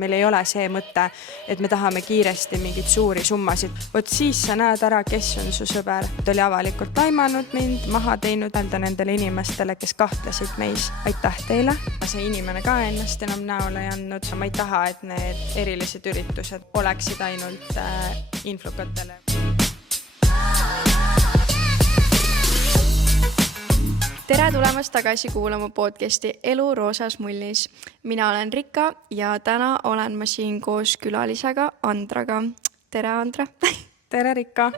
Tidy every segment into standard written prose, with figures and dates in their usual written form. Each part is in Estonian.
Meil ei ole see mõte, et me tahame kiiresti mingeid suuri summasid. Vot siis sa näed ära, kes on su sõber. Ta oli avalikult taimanud mind, maha teinud öelda nendele inimestele, kes kahtlesid meis. Aitäh teile. See inimene ka ennast enam näole ei andnud. Ma ei taha, et need erilised üritused oleksid ainult influkatele. Tere tulemast tagasi kuulama podcasti Elu roosas mullis. Mina olen Rika ja täna olen ma siin koos külalisega Andraga. Tere, Andra! Tere, Rika!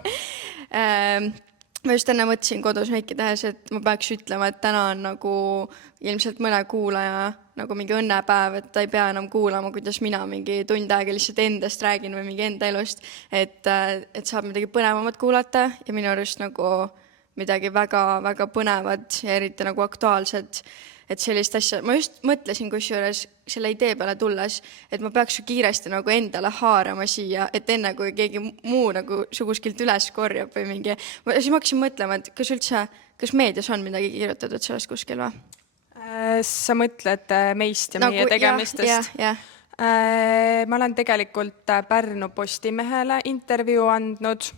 Ma just enne mõtlesin kodus meiki tehes, et ma peaks ütlema, et täna on nagu ilmselt mõne kuulaja nagu mingi õnnepäev, et ta ei pea enam kuulama, kuidas mina mingi tund aega lihtsalt endast räägin või mingi enda elust, et saab midagi põnevamat kuulata ja minu arust nagu midagi väga põnevad ja eriti nagu aktuaalsed, et sellist asja. Ma just mõtlesin kusjuures selle idee peale tulles, et ma peaks ju kiiresti nagu endale haarama siia, et enne kui keegi muu nagu su kuskilt üles korjab või mingi. Siis ma hakkasin mõtlema, et kas meedias on midagi kirjutatud sellest kuskil või? Sa mõtled meist ja meie tegemistest? Jah. Ma olen tegelikult Pärnu Postimehele intervjuu andnud.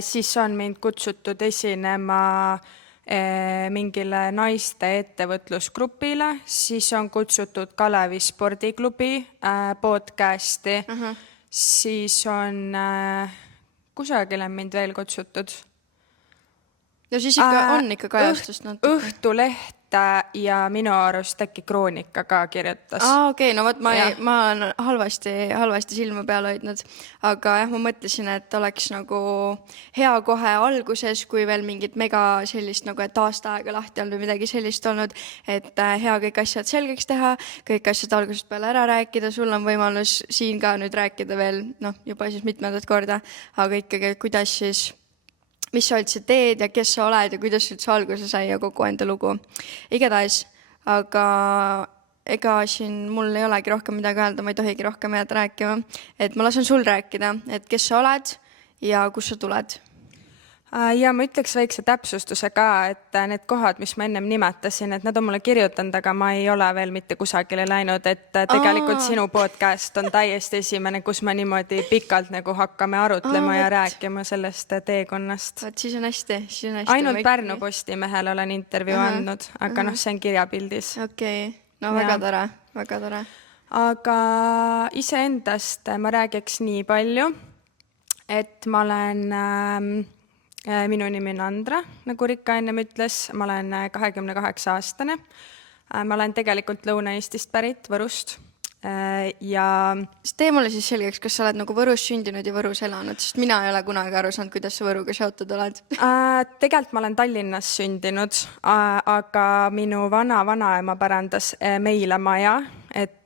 Siis on mind kutsutud esinema mingile naiste ettevõtlusgrupile, siis on kutsutud Kalevi spordiklubi podcasti, siis on kusagile mind veel kutsutud. No siis on ikka kajastust natuke. Õhtuleht ja minu arust äkki Kroonika ka kirjutas. Okei, no võt, ma olen halvasti silma peal hoidnud, aga jah, ma mõtlesin, et oleks nagu hea kohe alguses, kui veel mingit mega sellist nagu, et aasta aega lahti on või midagi sellist olnud, et hea kõik asjad selgeks teha, kõik asjad algusest peale ära rääkida, sul on võimalus siin ka nüüd rääkida veel, juba siis mitmendat korda, aga ikkagi, kuidas siis mis sa üldse teed ja kes sa oled ja kuidas üldse alguse sai ja kogu enda lugu. Igatahes, aga ega siin mul ei olegi rohkem midagi öelda, ma ei tohigi rohkem jääda rääkima. Et ma lasen sul rääkida, et kes sa oled ja kus sa tuled. Ja ma ütleks väikse täpsustuse ka, et need kohad, mis ma ennem nimetasin, et nad on mulle kirjutanud, aga ma ei ole veel mitte kusagile läinud, et tegelikult sinu podcast on täiesti esimene, kus ma niimoodi pikalt nagu hakkame arutlema ja rääkima sellest teekonnast. Siis on hästi. Ainult Pärnu Postimehel olen intervjuu andnud, aga see on kirjapildis. Okei, no väga tore. Aga iseendast ma räägiks nii palju, et ma olen... Minu nimi on Andra, nagu Rika ennem ütles, ma olen 28-aastane. Ma olen tegelikult Lõuna-Eestist pärit, Võrust. Ja... Tee mulle siis selgeks, kas sa oled nagu Võrus sündinud ja Võrus elanud, sest mina ei ole kunagi aru saanud, kuidas sa Võruga seotud oled. Tegelikult ma olen Tallinnas sündinud, aga minu vanaema pärandas meile maja, et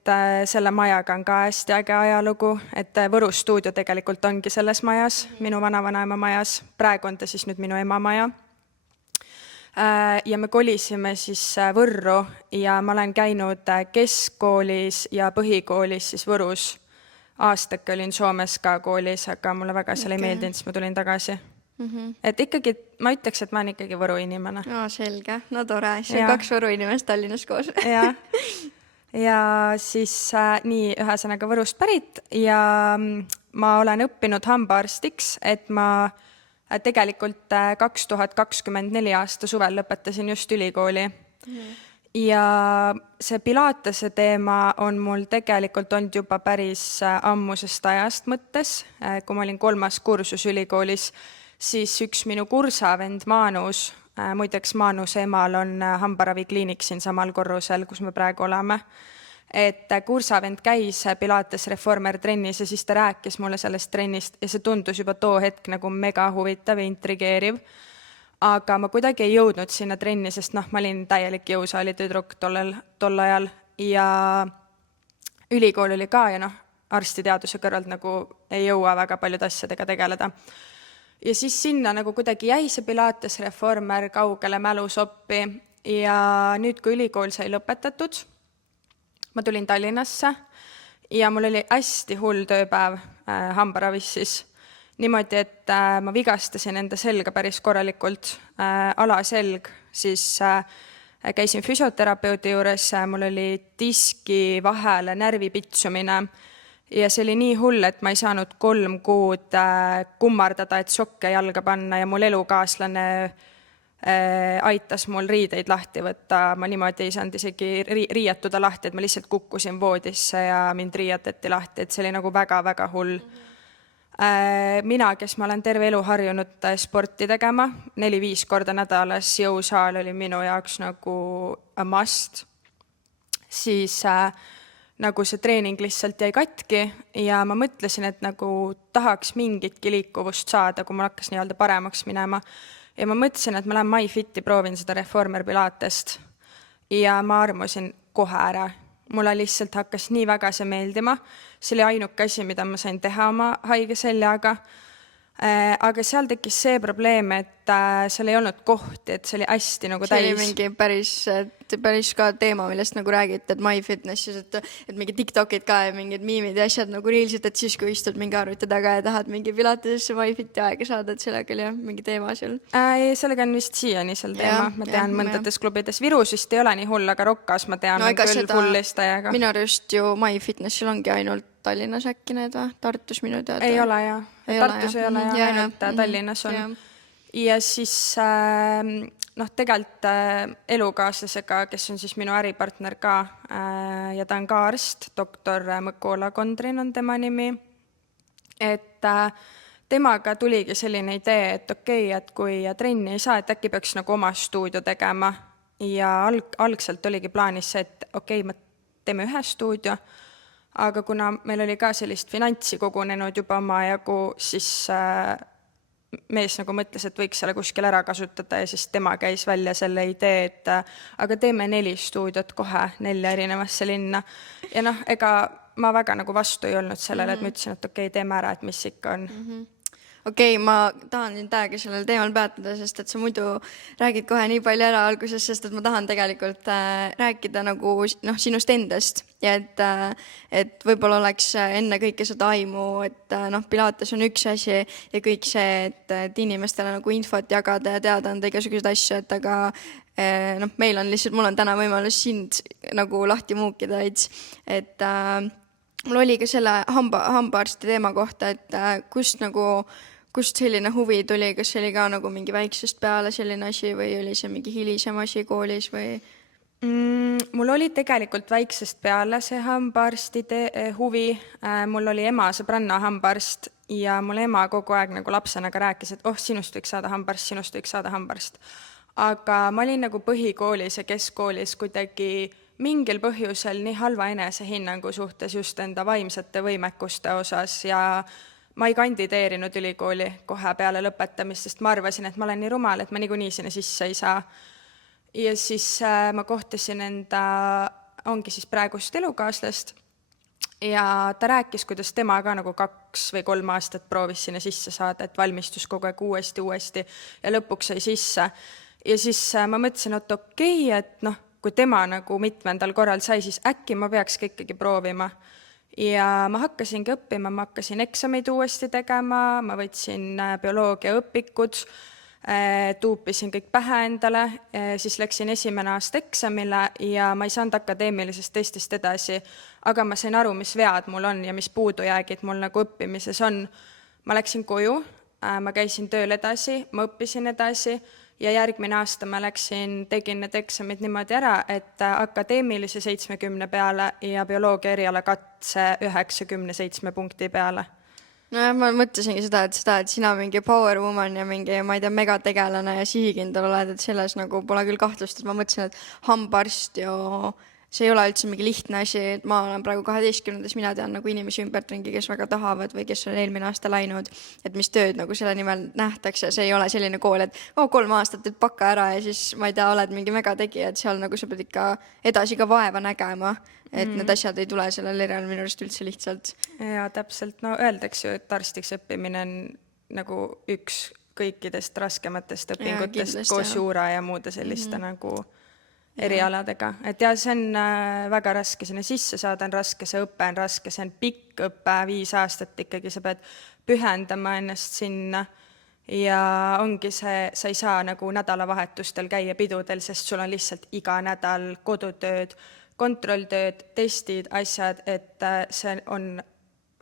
selle majaga on ka hästi äge ajalugu, et Võru stuudio tegelikult ongi selles majas, minu vanavaema majas. Praegu on ta siis nüüd minu ema maja. Ja me kolisime siis Võrru ja ma olen käinud keskkoolis ja põhikoolis siis Võrus. Aastake olin Soomes ka koolis, aga mulle väga seal ei meeldinud, siis ma tulin tagasi. Et ikkagi, ma ütleks, et ma olen ikkagi Võru inimene. Selge, no tore. See on 2 Võru inimest Tallinnas koos. Ja siis nii ühesõnaga Võrust pärit ja ma olen õppinud hambaarstiks, et ma tegelikult 2024 aasta suvel lõpetasin just ülikooli. Ja see Pilatese teema on mul tegelikult olnud juba päris ammusest ajast mõttes. Kui ma olin 3. kursus ülikoolis, siis üks minu kursavend Maanus, muideks Maanuse emal on hambaravikliinik siin samal korrusel, kus me praegu oleme. Et kursavend käis Pilates Reformer trennis ja siis ta rääkis mulle sellest trennist ja see tundus juba too hetk nagu mega huvitav ja intrigeeriv. Aga ma kuidagi ei jõudnud sinna trenni, sest ma olin täielik jõusaali tüdruk tol ajal ja ülikool oli ka ja arstiteaduse kõrvalt nagu ei jõua väga paljude asjadega tegeleda. Ja siis sinna nagu kuidagi jäi see Pilates Reformer kaugele mälusoppi ja nüüd, kui ülikool sai lõpetatud, ma tulin Tallinnasse ja mul oli hästi hull tööpäev hambaravis siis. Niimoodi, et ma vigastasin enda selga päris korralikult, alaselg siis käisin füsioterapeudi juures, mul oli diski vahele närvipitsumine ja see oli nii hull, et ma ei saanud 3 kuud kummardada, et sokke jalga panna ja mul elukaaslane aitas mul riideid lahti võtta, ma niimoodi ei saanud isegi riietuda lahti, et ma lihtsalt kukkusin voodisse ja mind riietati lahti, et see oli nagu väga-väga hull. Mina, kes ma olen terve elu harjunud sporti tegema, 4-5 korda nädalas, jõusaal oli minu jaoks nagu a must, siis nagu see treening lihtsalt jäi katki ja ma mõtlesin, et nagu tahaks mingitki liikuvust saada, kui mul hakkas nii-öelda paremaks minema. Ja ma mõtlesin, et ma lähen MyFiti, proovin seda Reformer Pilatest ja ma armusin kohe ära. Mulle lihtsalt hakkas nii väga see meeldima. See oli ainuke asi, mida ma sain teha oma haige seljaga. Aga seal tekkis see probleem, et seal ei olnud kohti, et see oli hästi nagu täis. See oli mingi päris ka teema, millest nagu räägite, et MyFitnessis, et mingi TikTokid ka ja mingid miimid ja asjad nagu reelsid, et siis kui istud mingi arvuti taga ja tahad mingi Pilatesesse MyFiti aega saada, et sellega oli mingi teema seal. Sellega on vist siiani seal teema, ma tean mõndates klubides. Virus vist ei ole nii hull, aga Rokkas ma tean küll hullist. Minu arust ju MyFitnessil ongi ainult Tallinnas äkki need või? Tartus minu teada? Ei ole jah. Tartus ei ole ja ainult Tallinnas on. Ja siis tegelikult elukaaslasega, kes on siis minu äripartner ka ja ta on ka arst, doktor Mõkola Kondrin on tema nimi, et temaga tuligi selline idee, et okei, et kui trenni ei saa, et äkki peaks nagu oma stuudio tegema ja algselt oligi plaanis see, et okei, me teeme ühe stuudio, aga kuna meil oli ka sellist finantsi kogunenud juba omajagu, siis mees nagu mõtles, et võiks selle kuskil ära kasutada ja siis tema käis välja selle idee, et aga teeme 4 stuudiot kohe 4 erinevasse linna. Ja ega ma väga nagu vastu ei olnud sellele, et ma ütlesin, et okei, teeme ära, et mis ikka on. Okei, ma tahan nüüd täiega sellel teemal päätada, sest et sa muidu räägid kohe nii palju ära alguses, sest et ma tahan tegelikult rääkida nagu sinust endast ja et võib-olla oleks enne kõike seda aimu, et Pilates on üks asi ja kõik see, et inimestele nagu infot jagada ja teada anda igasuguseid asju, et aga meil on lihtsalt, mul on täna võimalus sind nagu lahti muukida, et mul oli ka selle hambaarsti teema kohta, et kust selline huvi tuli, kas see oli ka nagu mingi väiksest peale selline asi või oli see mingi hilisem asi koolis või? Mul oli tegelikult väiksest peale see hambaarsti huvi. Mul oli ema sõbranna hambaarst ja mul ema kogu aeg nagu lapsena ka rääkis, et sinust võiks saada hambaarst. Aga ma olin nagu põhikoolis ja keskkoolis kuidagi mingil põhjusel nii halva enesehinnangu suhtes just enda vaimsete võimekuste osas ja ma ei kandideerinud ülikooli kohe peale lõpetamist, sest ma arvasin, et ma olen nii rumal, et ma niikuinii sinna sisse ei saa. Ja siis ma kohtasin ongi siis praegust elukaaslast ja ta rääkis, kuidas tema ka nagu 2 või 3 aastat proovis sinna sisse saada, et valmistus kogu aeg uuesti ja lõpuks sai sisse. Ja siis ma mõtlesin, et okei, et kui tema nagu mitmendal korral sai, siis äkki ma peakski ikkagi proovima. Ja ma hakkasingi õppima, ma hakkasin eksameid uuesti tegema, ma võtsin bioloogia õpikud, tuupisin kõik pähe endale, siis läksin 1. aasta eksamile ja ma ei saanud akadeemilisest testist edasi, aga ma sain aru, mis vead mul on ja mis puudujäägid mul nagu õppimises on. Ma läksin koju, ma käisin tööl edasi, ma õppisin edasi ja järgmine aasta ma tegin need eksamid niimoodi ära, et akadeemilise 70 peale ja bioloogia eriala katse 97 punkti peale. Nojah, ma mõtlesingi seda, et sina mingi power woman ja mingi, ma ei tea, megategelane ja sihikindel oled, et selles nagu pole küll kahtlust, et ma mõtlesin, et hambaarst ju see ei ole üldse mingi lihtne asi, et ma olen praegu 12. Mina tean nagu inimesi ümbertringi, kes väga tahavad või kes on eelmine aasta läinud, et mis tööd nagu selle nimel nähtakse. See ei ole selline kool, et 3 aastat et pakka ära ja siis ma ei tea, oled mingi megategija, et seal nagu sa pead ikka edasi ka vaeva nägema, et need asjad ei tule sellel erialal minu arust üldse lihtsalt. Ja täpselt, öeldakse ju, et arstiks õppimine on nagu üks kõikidest raskematest õpingutest koos juura ja muude selliste nagu erialadega. Et see on väga raske, sinna sisse saada on raske, see õpe on raske, see on pikk õpe, 5 aastat ikkagi, sa pead pühendama ennast sinna ja ongi see, sa ei saa nagu nädalavahetustel käia pidudel, sest sul on lihtsalt iga nädal kodutööd, kontrolltööd, testid, asjad, et see on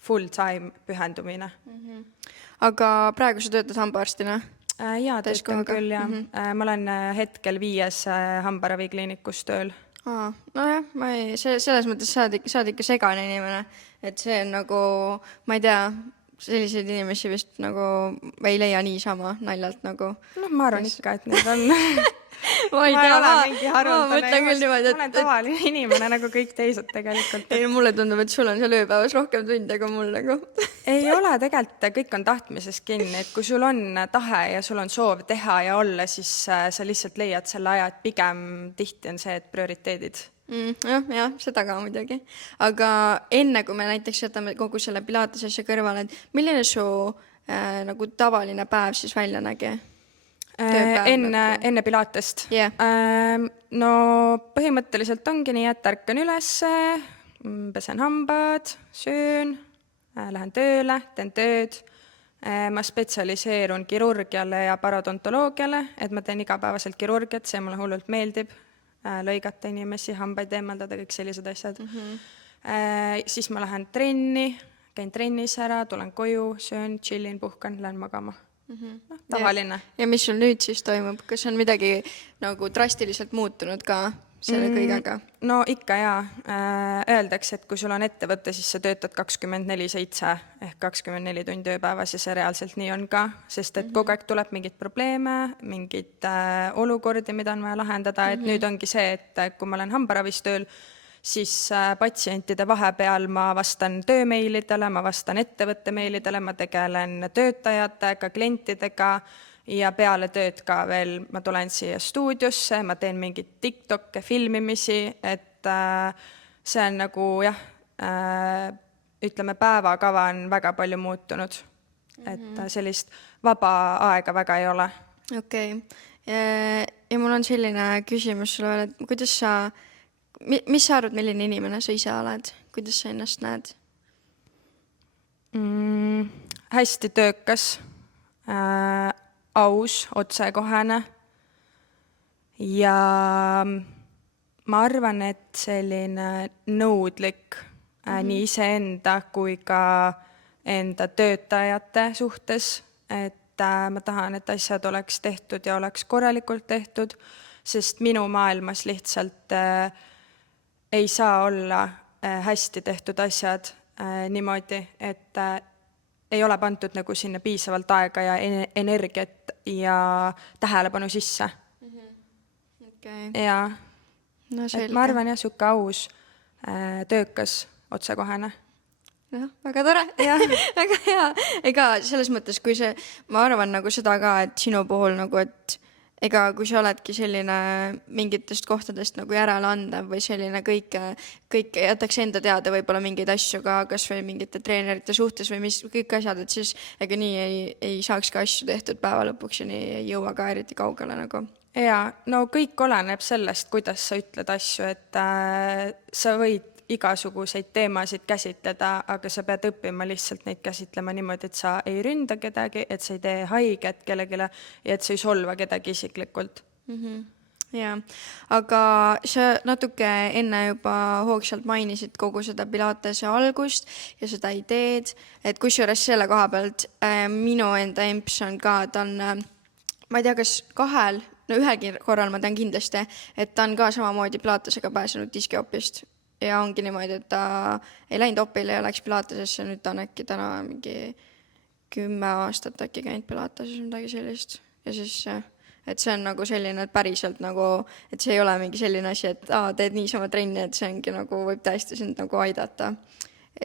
full-time pühendumine. aga praegu sa töötad hambaarstina? Jaa, töötan Täiskohaga? küll, jah. Ma olen hetkel 5. hambaravikliinikus tööl. Nojah, selles mõttes sa oled ikka segane inimene, et see on nagu, ma ei tea, selliseid inimesi vist nagu ei leia niisama naljalt nagu. No ma arvan ikka, et need on... ma ei tea, ma mõtlen küll niimoodi, ma olen tavaline inimene nagu kõik teised tegelikult. Ei, mulle tundub, et sul on seal ööpäevas rohkem tunde kui mul nagu. Ei ole tegelikult, kõik on tahtmises kinni, et kui sul on tahe ja sul on soov teha ja olla, siis sa lihtsalt leiad selle aja, et pigem tihti on see, et prioriteedid. Jah, seda ka muidugi. Aga enne, kui me näiteks jätame kogu selle pilates asja kõrvale, et milline su nagu tavaline päev siis välja nägi? Enne pilatest? Yeah. No põhimõtteliselt ongi nii, et ärkan üles, pesen hambad, söön, lähen tööle, teen tööd. Ma spetsialiseerun kirurgiale ja parodontoloogiale, et ma teen igapäevaselt kirurgiat, see mulle hullult meeldib, lõigata inimesi, hambaid eemaldada, kõik sellised asjad. Siis ma lähen trenni, käin trennis ära, tulen koju, söön, chillin, puhkan, lähen magama. Tavaline. Ja mis sul nüüd siis toimub? Kas on midagi nagu drastiliselt muutunud ka selle kõigega? No ikka jaa. Öeldakse, et kui sul on ettevõte, siis sa töötad 24/7 ehk 24 tundi ööpäevas ja see reaalselt nii on ka, sest et kogu aeg tuleb mingid probleeme, mingid olukordi, mida on vaja lahendada, et nüüd ongi see, et kui ma olen hambaravis tööl, siis patsientide vahepeal ma vastan töömeilidele, ma vastan ettevõtte meilidele, ma tegelen töötajatega, klientidega ja peale tööd ka veel ma tulen siia stuudiosse, ma teen mingit TikTokke, filmimisi, et see on nagu jah, ütleme, päevakava on väga palju muutunud, et sellist vaba aega väga ei ole. Okei. Ja mul on selline küsimus sulle veel, et kuidas mis sa arvad, milline inimene sa ise oled? Kuidas sa ennast näed? Hästi töökas, aus, otsekohene ja ma arvan, et selline nõudlik nii iseenda kui ka enda töötajate suhtes, et ma tahan, et asjad oleks tehtud ja oleks korralikult tehtud, sest minu maailmas lihtsalt ei saa olla hästi tehtud asjad niimoodi, et ei ole pandud nagu sinna piisavalt aega ja energiat ja tähelepanu sisse. Okay. Ja No, et ma arvan jah, suke aus, töökas, otsekohene. Väga tore. Väga hea. Ega selles mõttes, kui see, ma arvan nagu seda ka, et sinu puhul nagu, et ega kui sa oledki selline mingitest kohtadest nagu järele andev või selline kõik jätaks enda teada võib-olla mingeid asju ka, kas või mingite treenerite suhtes või mis kõik asjad, et siis ega nii ei saaks ka asju tehtud päeva lõpuks ja nii ei jõua ka eriti kaugele nagu. Jaa, no kõik oleneb sellest, kuidas sa ütled asju, et sa võid igasuguseid teemasid käsitleda, aga sa pead õppima lihtsalt neid käsitlema niimoodi, et sa ei ründa kedagi, et sa ei tee haiget kellegile ja et sa ei solva kedagi isiklikult. Jaa, aga sa natuke enne juba hoogsalt mainisid kogu seda pilatese algust ja seda ideed, et kusjuures selle koha pealt minu enda emps on ka, ta on, ma ei tea, kas ühelgi korral ma tean kindlasti, et ta on ka samamoodi pilatesega pääsenud diskiopist. Ja ongi niimoodi, et ta ei läinud opile ja läks pilatesesse, nüüd ta on äkki täna mingi 10 aastat äkki käinud pilateses midagi sellist. Ja siis, et see on nagu selline, et päriselt nagu, et see ei ole mingi selline asi, et teed niisama trenni, et see ongi nagu, võib täiesti sind nagu aidata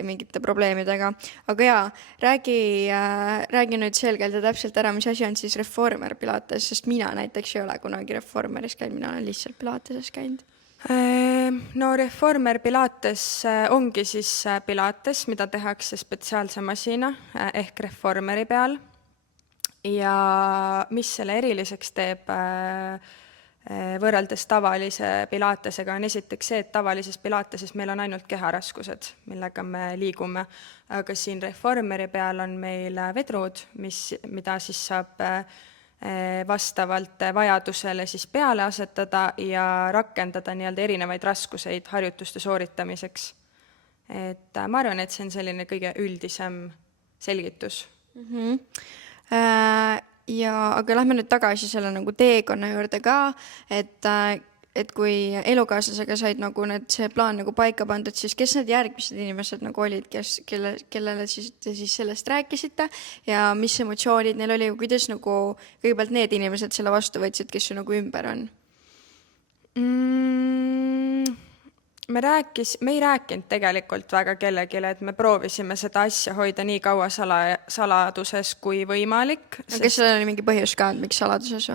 mingite probleemidega. Aga jaa, räägi nüüd selgelt ja täpselt ära, mis asi on siis reformer pilates, sest mina näiteks ei ole kunagi reformeris käinud, mina olen lihtsalt pilateses käinud. No reformer pilates ongi siis pilates, mida tehakse spetsiaalse masina ehk reformeri peal ja mis selle eriliseks teeb, võrreldes tavalise pilatesega on esiteks see, et tavalises pilateses meil on ainult keharaskused, millega me liigume, aga siin reformeri peal on meil vedrud, mida siis saab vastavalt vajadusele siis peale asetada ja rakendada nii-öelda erinevaid raskuseid harjutuste sooritamiseks. Et ma arvan, et see on selline kõige üldisem selgitus. Aga lähme nüüd tagasi selle nagu teekonna juurde ka, et kui elukaaslasega said nagu see plaan nagu paika pandud, siis kes need järgmised inimesed nagu olid, kellele siis te siis sellest rääkisite ja mis emotsioonid neil oli, kuidas nagu kõigepealt need inimesed selle vastu võtsid, kes ju nagu ümber on? Me ei rääkinud tegelikult väga kellegile, et me proovisime seda asja hoida nii kaua saladuses kui võimalik. Kas sellel oli mingi põhjus ka, miks saladuses?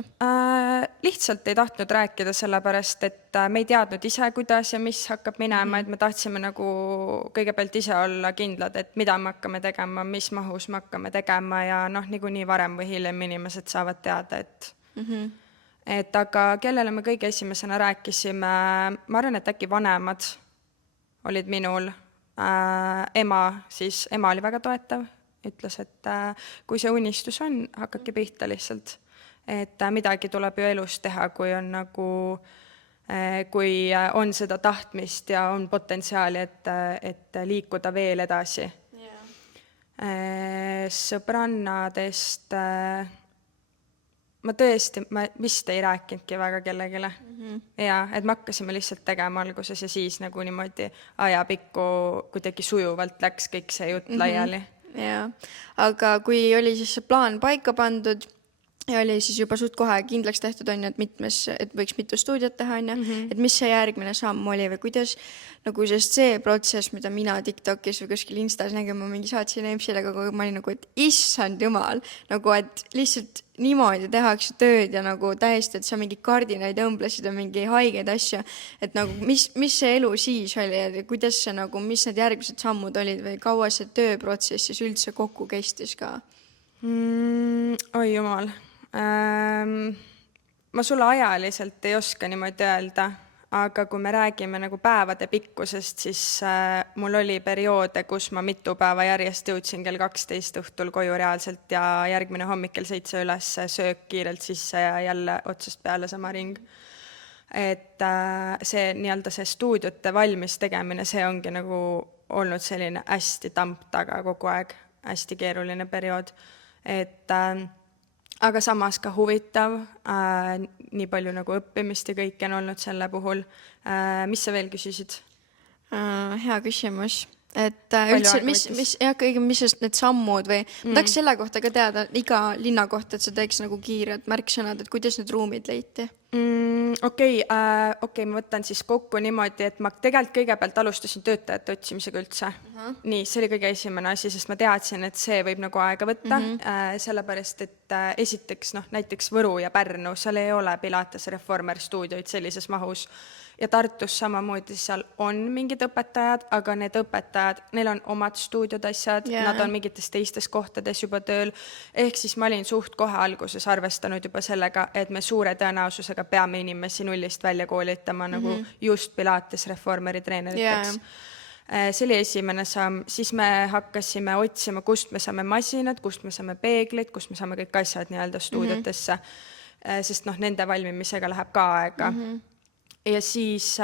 Lihtsalt ei tahtnud rääkida sellepärast, et me ei teadnud ise, kuidas ja mis hakkab minema, et me tahtsime nagu kõigepealt ise olla kindlad, et mida me hakkame tegema, mis mahus me hakkame tegema ja niikuinii varem või hiljem inimesed saavad teada, et aga kellele me kõige esimesena rääkisime, ma arvan, et äkki vanemad olid minul. Ema oli väga toetav, ütles, et kui see unistus on, hakake pihta lihtsalt. Et midagi tuleb ju elus teha, kui on seda tahtmist ja on potentsiaali, et liikuda veel edasi. Sõbrannadest ma vist ei rääkinudki väga kellegile. Ja, et me hakkasime lihtsalt tegema alguses ja siis nagu niimoodi ajapikku kuidagi sujuvalt läks kõik see jutt laiali. Ja, aga kui oli siis see plaan paika pandud ja oli siis juba suht kohe kindlaks tehtud, on ju, et võiks mitu stuudiot teha, on ju, et mis see järgmine samm oli või kuidas, nagu see protsess, mida mina TikTokis või kuskil Instas nägin, ma mingi saatsin EMS-ile, aga ma olin nagu, et issand jumal, nagu et lihtsalt niimoodi tehakse tööd ja nagu täiesti, et sa mingi kardinaid õmblesid ja mingi haigeid asju, et nagu mis see elu siis oli ja kuidas see nagu, mis need järgmised sammud olid või kaua see tööprotsess siis üldse kokku kestis ka? Oi jumal. Ma sulle ajaliselt ei oska niimoodi öelda, aga kui me räägime nagu päevade pikkusest, siis mul oli perioode, kus ma mitu päeva järjest jõudsin kell 12 õhtul koju reaalselt ja järgmine hommik kell 7 üles, söök kiirelt sisse ja jälle otsast peale sama ring. Et see nii-öelda see stuudiote valmis tegemine, see ongi nagu olnud selline hästi tamp taga kogu aeg, hästi keeruline periood. Aga samas ka huvitav, nii palju nagu õppimist ja kõik on olnud selle puhul. Mis sa veel küsisid? Hea küsimus. Et üldse, mis need sammud või ma tahaks selle kohta ka teada iga linna kohta, et sa teeks nagu kiired märksõnad, et kuidas need ruumid leiti? Okei, ma võtan siis kokku niimoodi, et ma tegelikult kõigepealt alustasin töötajate otsimisega üldse. Nii, see oli kõige esimene asi, sest ma teadsin, et see võib nagu aega võtta, sellepärast, et esiteks näiteks Võru ja Pärnu, seal ei ole Pilates Reformer stuudioid sellises mahus. Ja Tartus samamoodi seal on mingid õpetajad, aga need õpetajad, neil on omad stuudiod asjad, nad on mingites teistes kohtades juba tööl. Ehk siis ma olin suht kohe alguses arvestanud juba sellega, et me suure tõenäosusega peame inimesi nullist välja koolitama nagu just Pilates Reformeri treeneriteks. See oli esimene samm, siis me hakkasime otsima, kust me saame masinad, kust me saame peeglid, kust me saame kõik asjad nii-öelda stuudiotesse, sest nende valmimisega läheb ka aega. Ja siis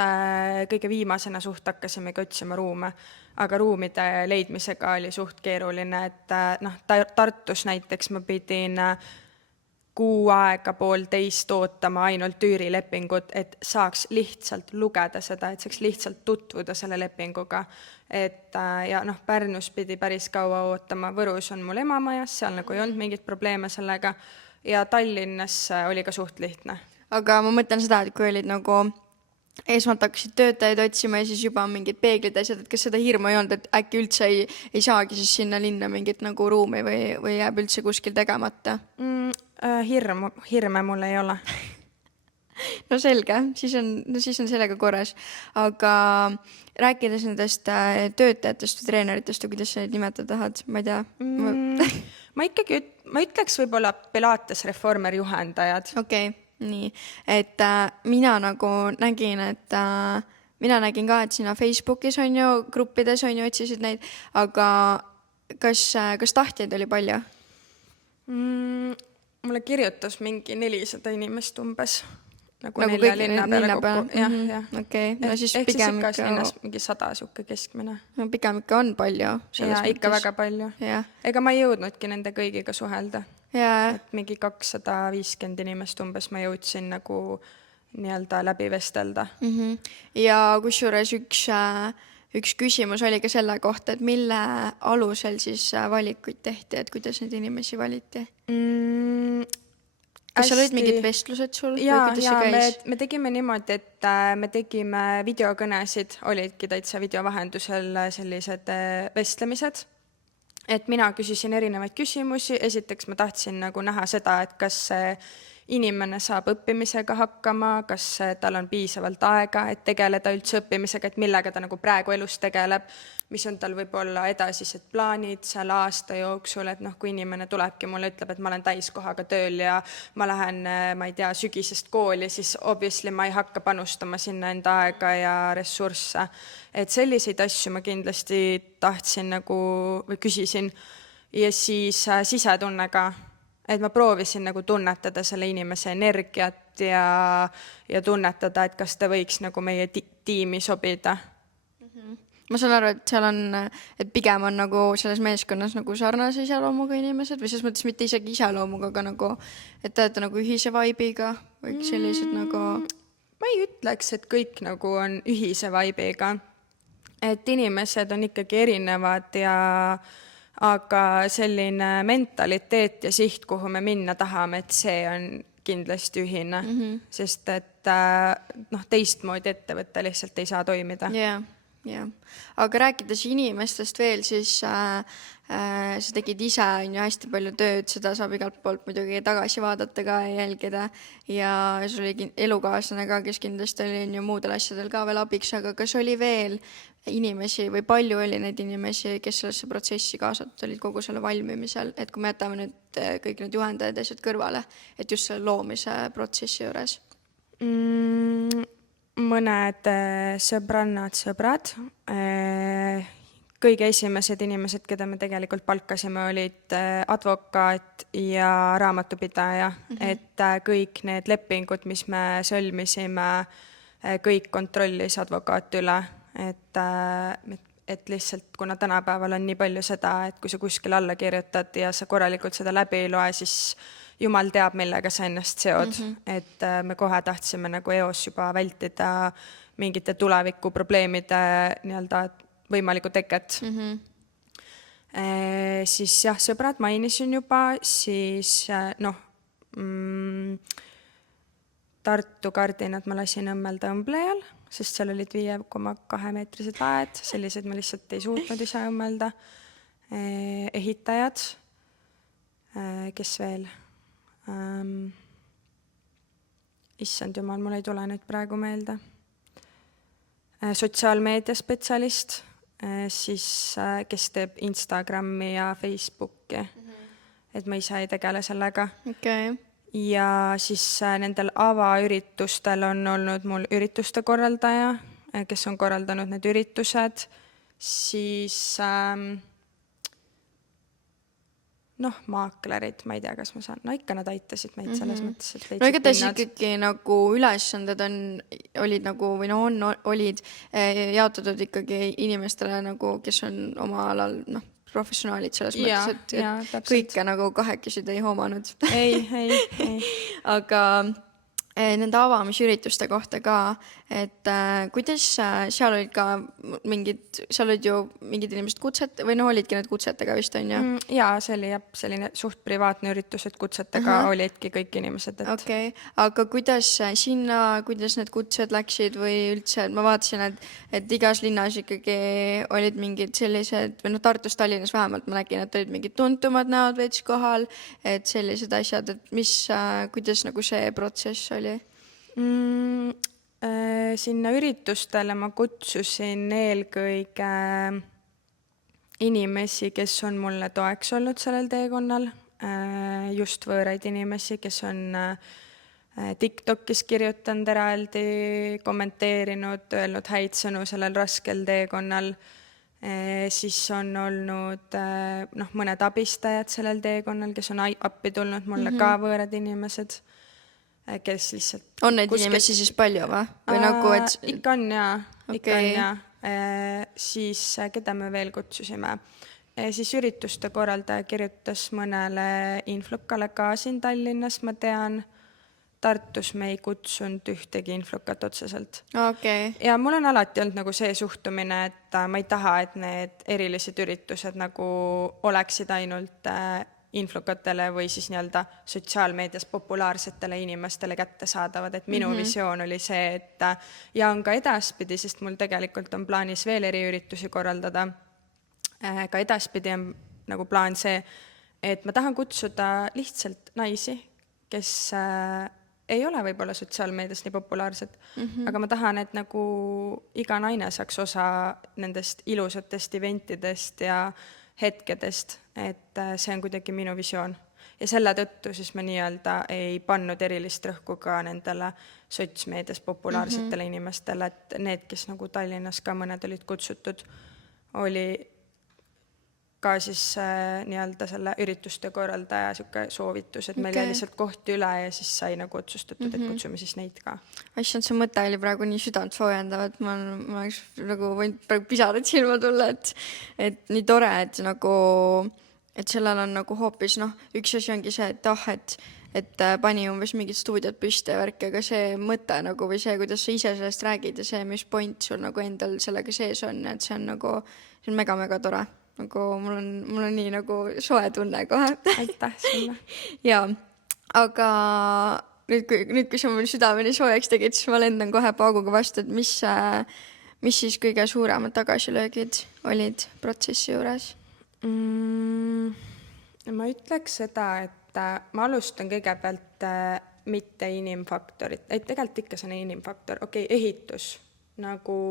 kõige viimasena suht hakkasimegi otsima ruume, aga ruumide leidmisega oli suht keeruline, et Tartus näiteks ma pidin 6 aega 1,5 ootama ainult üürilepingut, et saaks lihtsalt lugeda seda, et saaks lihtsalt tutvuda selle lepinguga. Ja Pärnus pidi päris kaua ootama, Võrus on mul emamajas, seal nagu ei olnud mingit probleeme sellega ja Tallinnas oli ka suht lihtne. Aga ma mõtlen seda, et kui olid nagu esmalt hakkasid töötajaid otsima ja siis juba mingid peeglid asjad, et kas seda hirmu ei olnud, et äkki üldse ei saagi siis sinna linna mingit nagu ruumi või jääb üldse kuskil tegemata? Hirme mul ei ole. No selge, siis on sellega korras. Aga rääkides nendest töötajatest või treeneritest või kuidas sa neid nimetada tahad, ma ei tea. Ma ütleks võib-olla Pilates Reformer juhendajad. Okei. nii, et mina nagu nägin, et mina nägin ka, et sina Facebookis on ju, gruppides on ju, otsisid neid, aga kas tahtjaid oli palju? Mulle kirjutas mingi 400 inimest umbes. Nagu Nagu 4 kõik linna peale linna kokku. peale? Jah, Mhm, jah. okei. No siis ehk siis pigem ikas ikka- linnas mingi 100 sihuke keskmine. No pigem ikka on palju. Ja ikka väga palju. Jah. Ega ma ei jõudnudki nende kõigiga suhelda. Ja, Et mingi 250 inimest umbes ma jõudsin nagu nii-öelda läbi vestelda. ja kusjuures üks küsimus oli ka selle kohta, et mille alusel siis valikuid tehti, et kuidas neid inimesi valiti? Kas seal olid mingid vestlused sul? Jaa, või kuidas see käis? me tegime niimoodi, et me tegime videokõnesid, olidki täitsa videovahendusel sellised vestlemised. Et mina küsisin erinevaid küsimusi, esiteks ma tahtsin nagu näha seda, et kas see inimene saab õppimisega hakkama, kas tal on piisavalt aega, et tegeleda üldse õppimisega, et millega ta nagu praegu elus tegeleb, mis on tal võib-olla edasised plaanid seal aasta jooksul, et noh, kui inimene tulebki mulle, ütleb, et ma olen täiskohaga tööl ja ma lähen, ma ei tea, sügisest kooli, siis obviously ma ei hakka panustama sinna enda aega ja ressursse. Et selliseid asju ma kindlasti tahtsin nagu või küsisin ja siis sisetunne ka, et ma proovisin nagu tunnetada selle inimese energiat ja tunnetada, et kas ta võiks nagu meie tiimi sobida. Ma saan aru, et seal on, et pigem on nagu selles meeskonnas nagu sarnase iseloomuga inimesed või selles mõttes mitte isegi iseloomuga, aga nagu, et te olete nagu ühise vibe'iga või sellised nagu... Ma ei ütleks, et kõik nagu on ühise vibe'iga, et inimesed on ikkagi erinevad aga selline mentaliteet ja siht, kuhu me minna tahame, et see on kindlasti ühine, sest et teistmoodi ettevõtte lihtsalt ei saa toimida. Jah. Aga rääkides inimestest veel, siis sa tegid ise hästi palju tööd, seda saab igalt poolt muidugi tagasi vaadata ka ja jälgida ja sul oli elukaaslane ka, kes kindlasti oli muudel asjadel ka veel abiks, aga kas oli veel inimesi või palju oli neid inimesi, kes sellesse protsessi kaasatud olid kogu selle valmimisel, et kui me jätame nüüd kõik need juhendajad ja asjad kõrvale, et just selle loomise protsessi juures? Mõned sõbrad. Kõige esimesed inimesed, keda me tegelikult palkasime, olid advokaat ja raamatupidaja. Et kõik need lepingud, mis me sõlmisime, kõik kontrollis advokaat üle. Et lihtsalt, kuna tänapäeval on nii palju seda, et kui sa kuskil alla kirjutad ja sa korralikult seda läbi ei loe, siis jumal teab, millega sa ennast seod. Et me kohe tahtsime nagu eos juba vältida mingite tulevikuprobleemide nii-öelda võimalikku teket. Siis jah, sõbrad mainisin juba, siis Tartu kardinad ma lasin õmmelda õmblejal, sest seal olid 5,2 meetrised laed, sellised ma lihtsalt ei suutnud ise õmmelda. Ehitajad, kes veel? Issand jumal, mul ei tule nüüd praegu meelde. Sotsiaalmeedia spetsialist, siis kes teeb Instagrami ja Facebooki, et ma ise ei tegele sellega. Okay. Ja siis nendel avaüritustel on olnud mul ürituste korraldaja, kes on korraldanud need üritused, siis maaklerid, ma ei tea, kas ma saan, ikka nad aitasid meid selles mõttes, et no igatahes ikkagi nagu ülesanded olid nagu, või olid jaotatud ikkagi inimestele nagu, kes on oma alal professionaalid selles mõttes, et kõike nagu kahekesi ei hoomanud. Ei. Aga nende avamisürituste kohta ka, et kuidas seal olid ka seal olid ju mingid inimesed kutset, või olidki need kutsetega vist, on ju? Jaa, see oli selline suht privaatne üritus, et kutsetega olidki kõik inimesed. Okei, aga kuidas need kutsed läksid või üldse, ma vaatasin, et igas linnas ikkagi olid mingid sellised, või Tartus, Tallinnas vähemalt ma nägin, et olid mingid tuntumad näod veits kohal, et sellised asjad, et kuidas nagu see protsess oli? Sinna üritustele ma kutsusin eelkõige inimesi, kes on mulle toeks olnud sellel teekonnal, just võõraid inimesi, kes on TikTokis kirjutanud eraldi, kommenteerinud, öelnud häid sõnu sellel raskel teekonnal. Siis on olnud mõned abistajad sellel teekonnal, kes on appi tulnud mulle ka võõrad inimesed, kes lihtsalt On neid inimesi siis palju või? Või nagu, et... Ikka on jaa, ikka on Okei. jaa. Siis keda me veel kutsusime? Siis ürituste korraldaja kirjutas mõnele influkale ka siin Tallinnas, ma tean. Tartus me ei kutsunud ühtegi influkat otseselt. Okei. Ja mul on alati olnud nagu see suhtumine, et ma ei taha, et need erilised üritused nagu oleksid ainult influkatele või siis nii-öelda sotsiaalmeedias populaarsetele inimestele kättesaadavad, et minu visioon oli see, et ja on ka edaspidi, sest mul tegelikult on plaanis veel eriüritusi korraldada. Ka edaspidi on nagu plaan see, et ma tahan kutsuda lihtsalt naisi, kes ei ole võib-olla sotsiaalmeedias nii populaarsed, aga ma tahan, et nagu iga naine saaks osa nendest ilusatest eventidest ja hetkedest, et see on kuidagi minu visioon. Ja selle tõttu siis ma nii-öelda ei pannud erilist rõhku ka nendele sotsmeedias populaarsetele inimestele, et need, kes nagu Tallinnas ka mõned olid kutsutud, oli ka siis nii-öelda selle ürituste korraldaja siuke soovitus, et meil jäi lihtsalt kohti üle ja siis sai nagu otsustatud, et kutsume siis neid ka. Issand, see mõte oli praegu nii südant soojendav, et ma oleks nagu võinud praegu pisarad silma tulla, et nii tore, et nagu, et sellel on nagu hoopis, üks asi ongi see, et pani umbes mingid stuudiod püsti ja värki, aga see mõte nagu või see, kuidas sa ise sellest räägid ja see, mis point sul nagu endal sellega sees on, et see on nagu, see on mega-mega tore. Nagu mul on nii nagu soe tunne kohe. Aitäh sulle. Jaa, aga nüüd, kui sa mul südameni soojaks tegid, siis ma lendan kohe pauguga vastu, et mis siis kõige suuremad tagasilöögid olid protsessi juures? Ma ütleks seda, et ma alustan kõigepealt mitte inimfaktorit, et tegelikult ikka see on inimfaktor, ehitus, nagu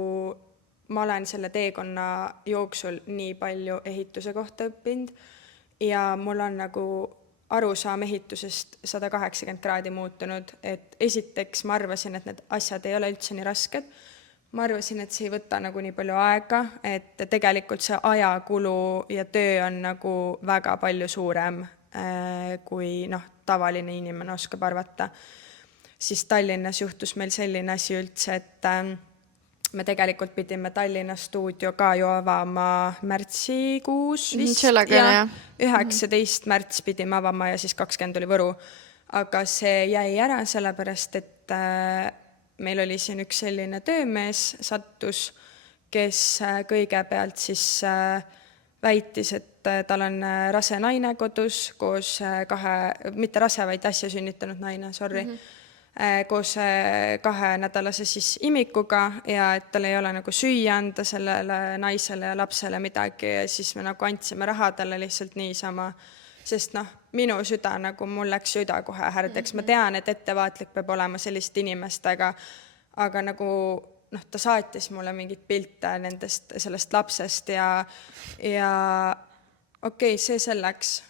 ma olen selle teekonna jooksul nii palju ehituse kohta õppinud ja mul on nagu arusaam ehitusest 180 kraadi muutunud, et esiteks ma arvasin, et need asjad ei ole üldse nii rasked. Ma arvasin, et see ei võta nagu nii palju aega, et tegelikult see ajakulu ja töö on nagu väga palju suurem, kui tavaline inimene oskab arvata. Siis Tallinnas juhtus meil selline asi üldse, et me tegelikult pidime Tallinna stuudio ka ju avama märtsikuus vist ja 19. märts pidime avama ja siis 20 oli Võru. Aga see jäi ära sellepärast, et meil oli siin üks selline töömees sattus, kes kõigepealt siis väitis, et tal on rase naine kodus koos mitte rase, vaid äsja sünnitanud naine, koos 2-nädalase siis imikuga ja et tal ei ole nagu süüa anda sellele naisele ja lapsele midagi ja siis me nagu andsime raha talle lihtsalt niisama, sest minu süda nagu mul läks süda kohe härdeks. Ma tean, et ettevaatlik peab olema sellist inimestega, aga nagu ta saatis mulle mingit pilte sellest lapsest ja see selleks.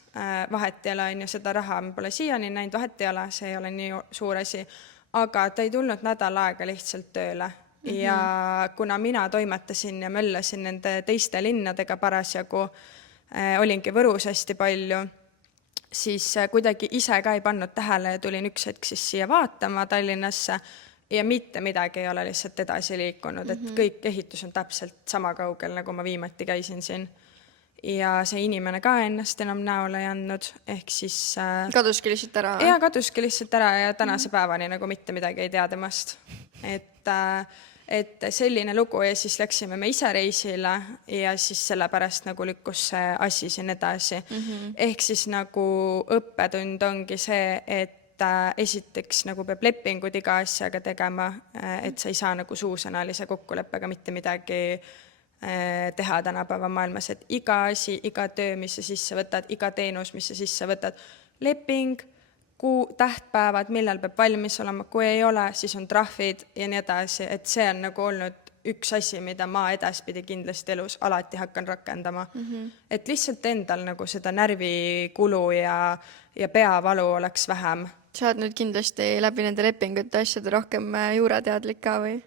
Vahet ei ole, seda raha me pole siiani näinud, vahet ei ole, see ei ole nii suur asi, aga ta ei tulnud nädal aega lihtsalt tööle. Ja kuna mina toimetasin ja möllasin nende teiste linnadega parasjagu, olingi Võrus hästi palju, siis kuidagi ise ka ei pannud tähele ja tulin üks hetk siis siia vaatama Tallinnasse ja mitte midagi ei ole lihtsalt edasi liikunud, et kõik ehitus on täpselt sama kaugel, nagu ma viimati käisin siin. Ja see inimene ka ennast enam näole ei andnud, ehk siis kaduski lihtsalt ära? Jaa, kaduski lihtsalt ära ja tänase päevani nagu mitte midagi ei tea temast. Et selline lugu ja siis läksime me ise reisile ja siis sellepärast nagu lükkus see asi siin edasi. Ehk siis nagu õppetund ongi see, et esiteks nagu peab lepingud iga asjaga tegema, et sa ei saa nagu suusõnalise kokkuleppega mitte midagi teha tänapäeva maailmas, et iga asi, iga töö, mis sa sisse võtad, iga teenus, mis sa sisse võtad, leping, tähtpäevad, millal peab valmis olema, kui ei ole, siis on trahvid ja nii edasi, et see on nagu olnud üks asi, mida ma edaspidi kindlasti elus alati hakkan rakendama. Et lihtsalt endal nagu seda närvikulu ja peavalu oleks vähem sa oled nüüd kindlasti läbi nende lepingute asjade rohkem juurateadlik ka või?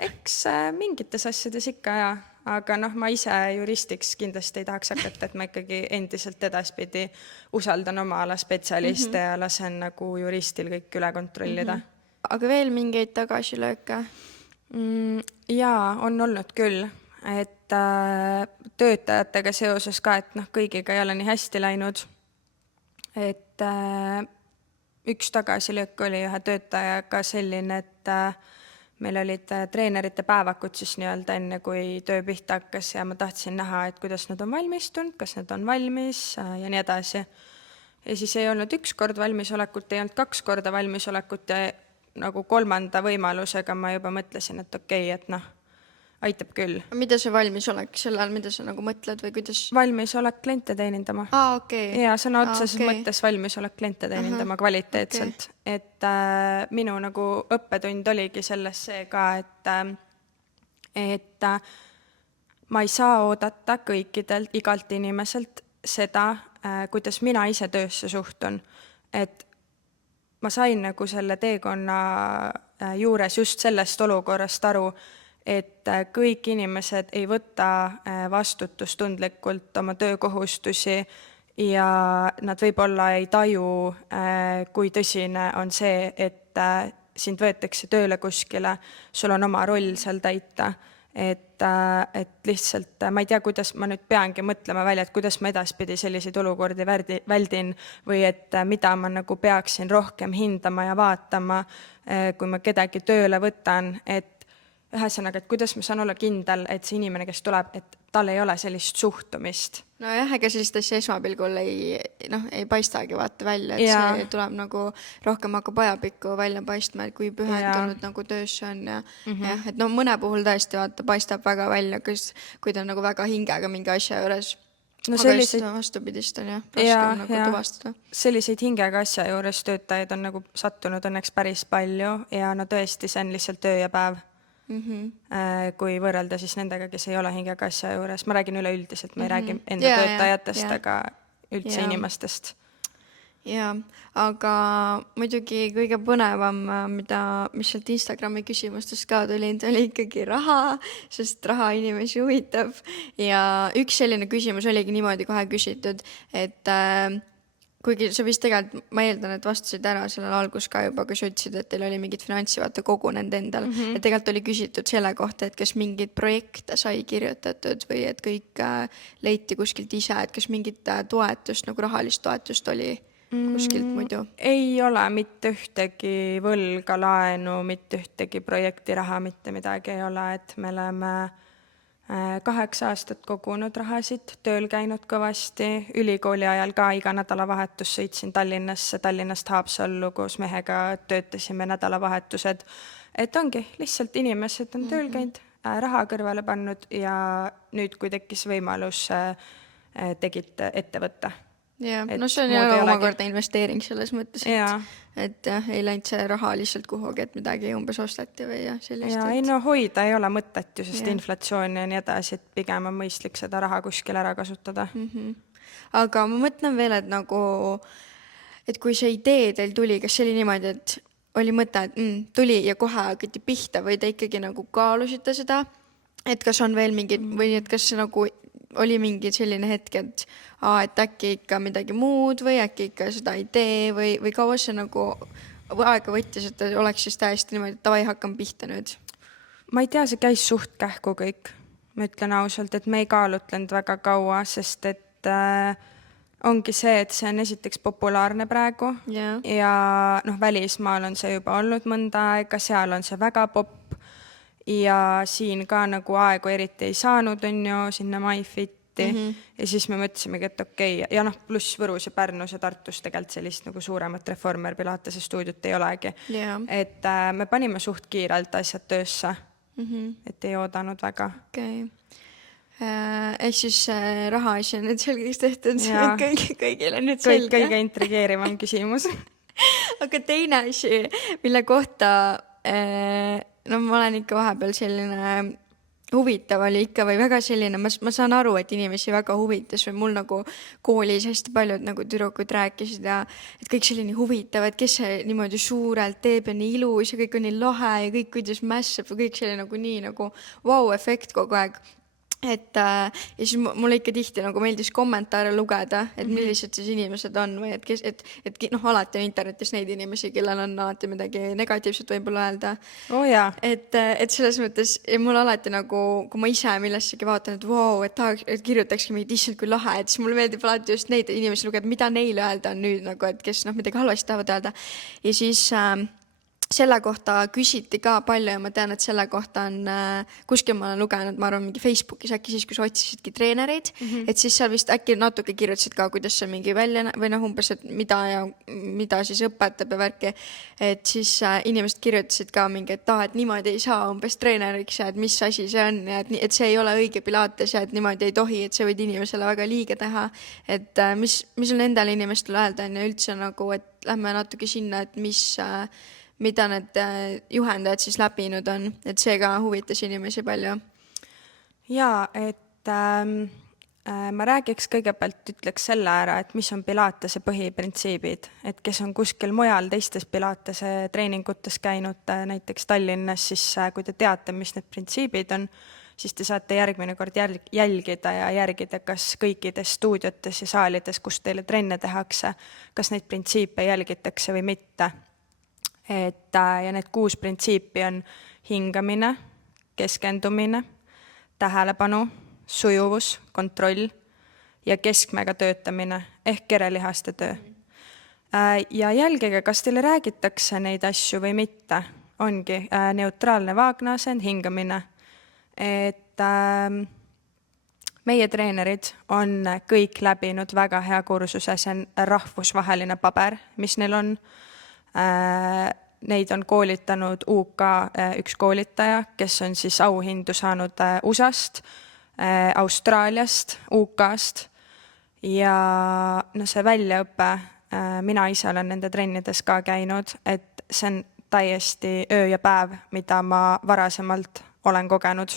Eks mingites asjades ikka jaa, aga noh, ma ise juristiks kindlasti ei tahaks hakata, et ma ikkagi endiselt edaspidi usaldan oma ala spetsialiste ja lasen nagu juristil kõik üle kontrollida. Aga veel mingeid tagasilööke? Jaa, on olnud küll, et töötajatega seoses ka, et noh, kõigiga ei ole nii hästi läinud. Et üks tagasilöök oli ühe töötajaga selline, et meil olid treenerite päevakud siis nii-öelda enne, kui töö pihta hakkas ja ma tahtsin näha, et kuidas nad on valmistunud, kas nad on valmis ja nii edasi. Ja siis ei olnud 1 kord valmisolekut, ei olnud 2 korda valmisolekut ja nagu 3. võimalusega ma juba mõtlesin, et okei, et noh, aitab küll. Mida see valmisolek sel ajal, mida sa nagu mõtled või kuidas? Valmisolek kliente teenindama. Okei. Ja sõna otseses mõttes valmisolek kliente teenindama kvaliteetselt. Et minu nagu õppetund oligi selles see ka, et ma ei saa oodata kõikidelt, igalt inimeselt seda, kuidas mina ise töösse suhtun. Et ma sain nagu selle teekonna juures just sellest olukorrast aru, et kõik inimesed ei võta vastutustundlikult oma töökohustusi ja nad võib-olla ei taju, kui tõsine on see, et sind võetakse tööle kuskile, sul on oma roll seal täita. Et lihtsalt ma ei tea, kuidas ma nüüd peangi mõtlema välja, et kuidas ma edaspidi selliseid olukordi väldin või et mida ma nagu peaksin rohkem hindama ja vaatama, kui ma kedagi tööle võtan, et ühesõnaga, et kuidas ma saan olla kindel, et see inimene, kes tuleb, et tal ei ole sellist suhtumist. Nojah, ega sellist asja esmapilgul ei paistagi vaata välja, et see tuleb nagu rohkem hakkab ajapikku välja paistma, et kui pühendunud nagu töösse on ja jah, et no mõne puhul tõesti vaata paistab väga välja, kui ta on nagu väga hingega mingi asja juures. No aga just vastupidist on raskem nagu tuvastada. Selliseid hingega asja juures töötajaid on nagu sattunud õnneks päris palju ja no tõesti, see on lihtsalt töö ja päev. Kui võrrelda siis nendega, kes ei ole hingega asja juures. Ma räägin üleüldiselt, ma ei räägi enda töötajatest, aga üldse inimestest. Jaa, aga muidugi kõige põnevam, mis sealt Instagrami küsimustest ka tuli ikkagi raha, sest raha inimesi huvitab. Ja üks selline küsimus oligi niimoodi kohe küsitud, et kuigi sa vist tegelikult, ma eeldan, et vastasid ära sellel algus ka juba, kui sa ütlesid, et teil oli mingid finantsi vaata kogu nende endal. Et tegelikult oli küsitud selle kohta, et kas mingid projekte sai kirjutatud või et kõik leiti kuskilt ise, et kas mingit toetust, nagu rahalist toetust oli kuskilt muidu? Ei ole mitte ühtegi võlga, laenu, mitte ühtegi projektiraha, mitte midagi ei ole, et me oleme 8 aastat kogunud rahasid, tööl käinud kõvasti, ülikooli ajal ka iga nädalavahetus sõitsin Tallinnasse, Tallinnast Haapsallu koos mehega töötasime nädalavahetused. Et ongi, lihtsalt inimesed on tööl käinud, raha kõrvale pannud ja nüüd, kui tekkis võimalus, tegid ettevõtte. Ja, no see on ju omakorda investeering selles mõttes, et ei läinud see raha lihtsalt kuhugi, et midagi umbes ostati või sellist. Ja ei no hoida ei ole mõtet ju, sest inflatsioon ja nii edasi, et pigem on mõistlik seda raha kuskil ära kasutada. Aga ma mõtlen veel, et nagu, et kui see idee teil tuli, kas see oli niimoodi, et oli mõte, et tuli ja kohe hakati pihta või te ikkagi nagu kaalusite seda, et kas on veel mingid või et kas see nagu oli mingi selline hetk, et äkki ikka midagi muud või äkki ikka seda ei tee või kaua see nagu aega võttis, et oleks siis täiesti niimoodi, et tavai hakkam pihta nüüd? Ma ei tea, see käis suht kähku kõik. Ma ütlen ausalt, et me ei kaalutlenud väga kaua, sest et ongi see, et see on esiteks populaarne praegu ja noh, välismaal on see juba olnud mõnda aega, seal on see väga popp ja siin ka nagu aegu eriti ei saanud, on ju, sinna MyFiti ja siis me mõtlesimegi, et okei, ja noh, pluss Võrus ja Pärnus ja Tartus tegelikult sellist nagu suuremat Reformer Pilatese stuudiot ei olegi. Et me panime suht kiirelt asjad töösse, et ei oodanud väga. Ehk siis raha asja nüüd selgeks tehtud, kõigile nüüd selge. Kõige intrigeerivam küsimus. Aga teine asi, mille kohta no ma olen ikka vahepeal selline huvitav oli ikka või väga selline, ma saan aru, et inimesi väga huvitas või mul nagu koolis hästi paljud nagu tüdrukud rääkisid ja et kõik selline huvitav, et kes see niimoodi suurelt teeb ja nii ilus ja kõik on nii lahe ja kõik kuidas mässab ja kõik selline nagu nii nagu vau-efekt kogu aeg. Ja siis mulle ikka tihti nagu meeldis kommentaare lugeda, et millised siis inimesed on või et kes, et noh, alati on internetis neid inimesi, kellel on alati midagi negatiivset võib-olla öelda. Jaa. Et selles mõttes ja mul alati nagu, kui ma ise millessegi vaatan, et vau, et kirjutakski mingit issand kui lahe, et siis mulle meeldib alati just neid inimesi lugeda, mida neile öelda on nüüd nagu, et kes noh, midagi halvasti tahavad öelda. Ja siis selle kohta küsiti ka palju ja ma tean, et selle kohta on kuskil ma olen lugenud, ma arvan, mingi Facebookis äkki siis, kui sa otsisidki treenereid, et siis seal vist äkki natuke kirjutasid ka, kuidas see mingi välja või noh, umbes, et mida siis õpetab ja värki, et siis inimesed kirjutasid ka mingi, et et niimoodi ei saa umbes treeneriks ja et mis asi see on ja et see ei ole õige pilates ja et niimoodi ei tohi, et see võid inimesele väga liiga teha, et mis on nendele inimestele öelda on ja üldse nagu, et lähme natuke sinna, et mida need juhendajad siis läbinud on, et see ka huvitas inimesi palju. Jaa, et ma räägiks kõigepealt, ütleks selle ära, et mis on Pilatese põhiprintsiibid, et kes on kuskil mujal teistes Pilatese treeningutes käinud, näiteks Tallinnas, siis kui te teate, mis need printsiibid on, siis te saate järgmine kord jälgida ja järgida, kas kõikides stuudiotes ja saalides, kus teile trenne tehakse, kas neid printsiipe jälgitakse või mitte. Ja need 6 printsiipi on hingamine, keskendumine, tähelepanu, sujuvus, kontroll ja keskmega töötamine ehk kerelihaste töö. Ja jälgige, kas teile räägitakse neid asju või mitte. Ongi neutraalne vaagnasend, hingamine. Et meie treenerid on kõik läbinud väga hea kursuse, see on rahvusvaheline paber, mis neil on. Neid on koolitanud UK üks koolitaja, kes on siis auhindu saanud USA-st, Austraaliast, UK-st ja no see väljaõpe, mina ise olen nende trennides ka käinud, et see on täiesti öö ja päev, mida ma varasemalt olen kogenud.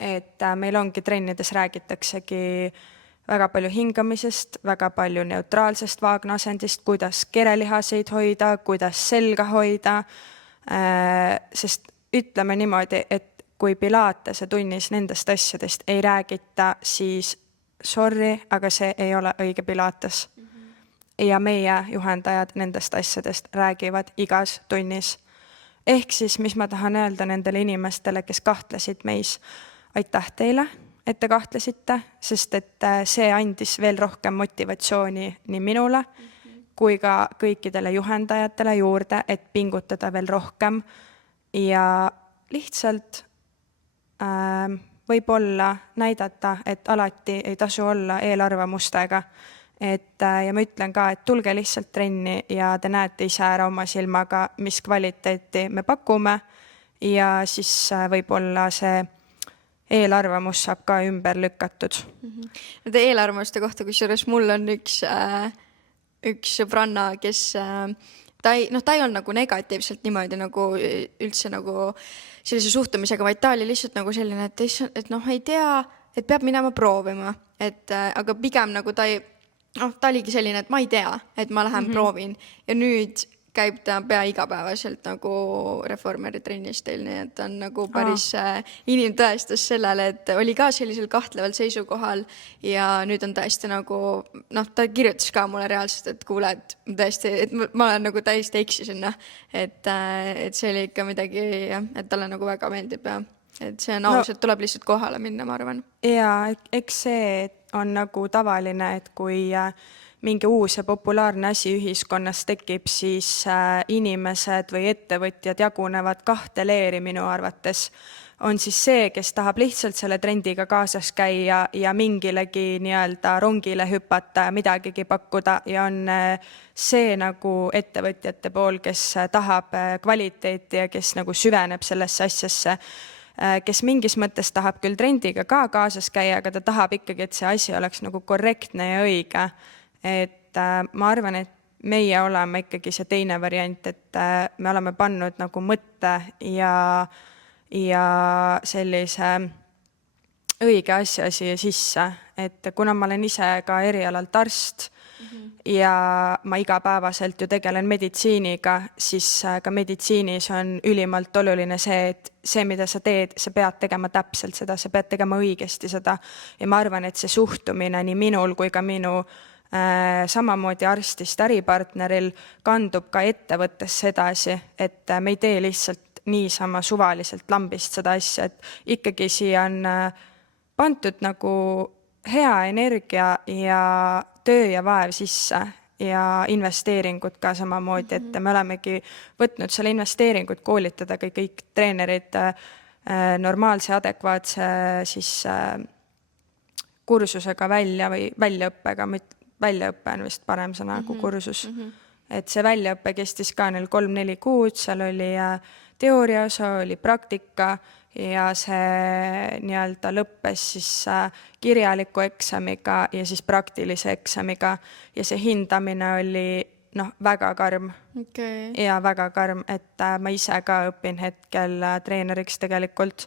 Et meil ongi trennides räägitaksegi väga palju hingamisest, väga palju neutraalsest vaagnasendist, kuidas kerelihaseid hoida, kuidas selga hoida, sest ütleme niimoodi, et kui Pilatese tunnis nendest asjadest ei räägita, siis sorry, aga see ei ole õige Pilates. Ja meie juhendajad nendest asjadest räägivad igas tunnis. Ehk siis, mis ma tahan öelda nendele inimestele, kes kahtlesid meis, aitäh teile, et te kahtlesite, sest et see andis veel rohkem motivatsiooni nii minule kui ka kõikidele juhendajatele juurde, et pingutada veel rohkem ja lihtsalt võib-olla näidata, et alati ei tasu olla eelarvamustega. Ja ma ütlen ka, et tulge lihtsalt trenni ja te näete ise ära oma silmaga, mis kvaliteeti me pakume ja siis võib-olla see eelarvamus saab ka ümber lükatud. Nende eelarvamuste kohta, kusjuures mul on üks sõbranna, kes ta ei olnud nagu negatiivselt niimoodi nagu üldse nagu sellise suhtumisega, vaid ta oli lihtsalt nagu selline, et noh, ei tea, et peab minema proovima, aga pigem nagu ta oligi selline, et ma ei tea, et ma lähen proovin ja nüüd käib ta pea igapäevaselt nagu reformeri trennis teil, nii et on nagu päris inimtõestas sellele, et oli ka sellisel kahtleval seisukohal ja nüüd on tõesti nagu, ta kirjutas ka mulle reaalselt, et kuule, et tõesti, et ma olen nagu täiesti eksisin, et see oli ikka midagi, et talle nagu väga meeldib ja et see on aus, et tuleb lihtsalt kohale minna, ma arvan. Ja eks see on nagu tavaline, et kui mingi uus ja populaarne asi ühiskonnas tekib, siis inimesed või ettevõtjad jagunevad 2 leeri minu arvates. On siis see, kes tahab lihtsalt selle trendiga kaasas käia ja mingilegi nii-öelda rongile hüpata ja midagigi pakkuda ja on see nagu ettevõtjate pool, kes tahab kvaliteeti ja kes nagu süveneb sellesse asjasse, kes mingis mõttes tahab küll trendiga ka kaasas käia, aga ta tahab ikkagi, et see asi oleks nagu korrektne ja õige. Et ma arvan, et meie oleme ikkagi see teine variant, et me oleme pannud nagu mõtte ja sellise õige asja siia sisse, et kuna ma olen ise ka erialalt arst ja ma igapäevaselt ju tegelen meditsiiniga, siis ka meditsiinis on ülimalt oluline see, et see, mida sa teed, sa pead tegema täpselt seda, sa pead tegema õigesti seda. Ja ma arvan, et see suhtumine nii minul kui ka minu samamoodi arstist äripartneril kandub ka ettevõttesse edasi, et me ei tee lihtsalt niisama suvaliselt lambist seda asja, et ikkagi siia on pandud nagu hea energia ja töö ja vaev sisse ja investeeringud ka samamoodi, et me olemegi võtnud selle investeeringut koolitada kõik treenerid normaalse, adekvaatse siis kursusega välja või väljaõppega, väljaõppe on vist parem sõna kui kursus. Et see väljaõppe kestis ka neil 3-4 kuud, seal oli teooria osa, oli praktika ja see nii-öelda lõppes siis kirjaliku eksamiga ja siis praktilise eksamiga ja see hindamine oli väga karm ja väga karm, et ma ise ka õpin hetkel treeneriks tegelikult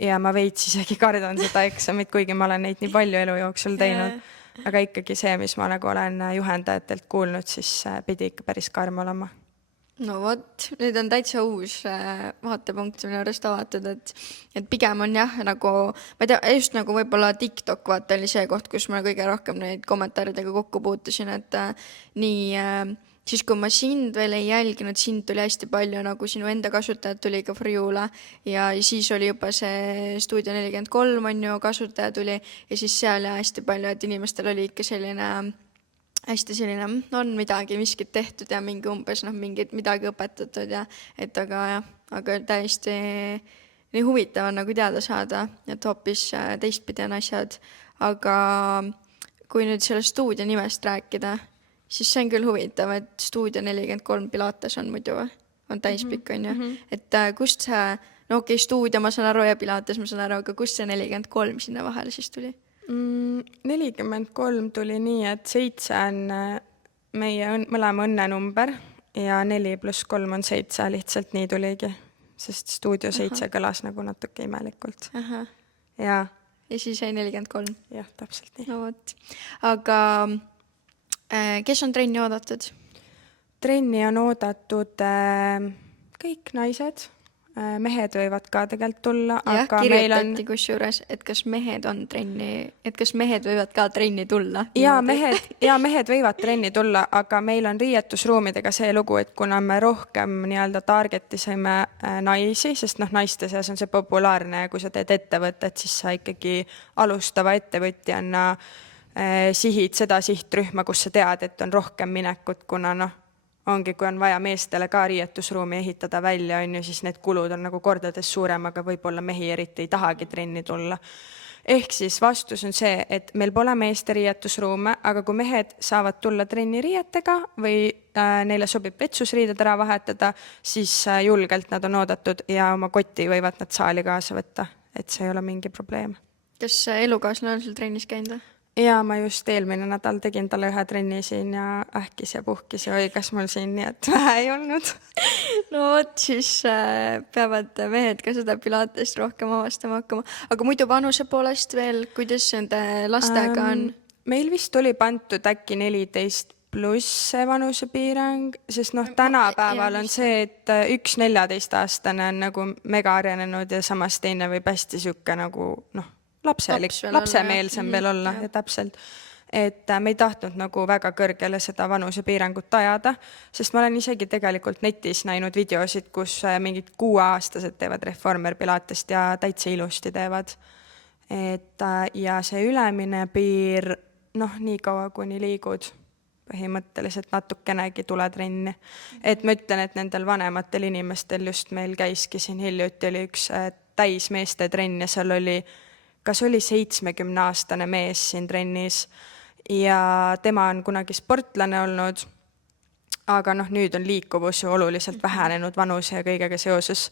ja ma veits isegi kardan seda eksamit, kuigi ma olen neid nii palju elu jooksul teinud, aga ikkagi see, mis ma nagu olen juhendajatelt kuulnud, siis pidi ikka päris karm olema. No vot, nüüd on täitsa uus vaatepunkt minu arust avatud, et pigem on jah, nagu, ma ei tea, just nagu võib-olla TikTok vaata oli see koht, kus ma kõige rohkem neid kommentaaridega kokku puutusin, et nii siis kui ma sind veel ei jälginud, sind tuli hästi palju, nagu sinu enda kasutajad tuli ka Friule ja siis oli juba see Stuudio 43 on ju, kasutaja tuli ja siis seal hästi palju, et inimestel oli ikka hästi selline, on midagi, miskit tehtud ja mingi umbes midagi õpetatud ja et aga täiesti nii huvitav on nagu teada saada, et hoopis teistpidi on asjad. Aga kui nüüd selle stuudio nimest rääkida, siis see on küll huvitav, et Stuudio 43 Pilates on muidu, on täispikk on ju. Et kust see, stuudio ma saan aru ja Pilates ma saan aru, aga kust see 43 sinna vahele siis tuli? 43 tuli nii, et 7 on meie mõlema õnnenumber ja 4 + 3 on 7, lihtsalt nii tuligi, sest Stuudio 7 kõlas nagu natuke imelikult. Ja siis jäi 43? Jah, täpselt nii. No võt. Aga kes on trenni oodatud? Trenni on oodatud kõik naised. Mehed võivad ka tegelikult tulla, aga kirjutati kusjuures, et kas mehed võivad ka trenni tulla. Ja mehed võivad trenni tulla, aga meil on riietusruumidega see lugu, et kuna me rohkem nii-öelda targetisime naisi, sest naiste seas on see populaarne, kui sa teed ettevõtet, siis sa ikkagi alustava ettevõtjana sihid seda sihtrühma, kus sa tead, et on rohkem minekut, kuna ongi, kui on vaja meestele ka riietusruumi ehitada välja, siis need kulud on nagu kordades suurem, aga võib-olla mehi eriti ei tahagi trenni tulla. Ehk siis vastus on see, et meil pole meeste riietusruume, aga kui mehed saavad tulla trenni riietega või neile sobib vetsusriided ära vahetada, siis julgelt nad on oodatud ja oma koti võivad nad saali kaasa võtta, et see ei ole mingi probleem. Kas elukaaslane on sul trennis käinud? Ja ma just eelmine nädal tegin talle ühe trenni siin ja ähkis ja puhkis ja kas mul siin nii, et vähe ei olnud. No vot, siis peavad mehed ka seda Pilatest rohkem avastama hakkama. Aga muidu vanuse poolest veel, kuidas nende lastega on? Meil vist oli pandud äkki 14 pluss see vanusepiirang, sest tänapäeval on see, et üks 14-aastane on nagu mega arenenud ja samas teine võib hästi siuke nagu lapsemeelsem veel olla ja täpselt, et me ei tahtnud nagu väga kõrgele seda vanusepiirangut ajada, sest ma olen isegi tegelikult netis näinud videosid, kus mingid 6-aastased teevad reformer Pilatest ja täitsa ilusti teevad. Ja see ülemine piir, nii kaua kuni liigud, põhimõtteliselt natukenegi tule trenni. Et ma ütlen, et nendel vanematel inimestel just meil käiski siin hiljuti oli üks täismeeste trenn ja seal oli kas oli 70-aastane mees siin trennis ja tema on kunagi sportlane olnud, aga nüüd on liikuvus ju oluliselt vähenenud vanuse ja kõigega seoses.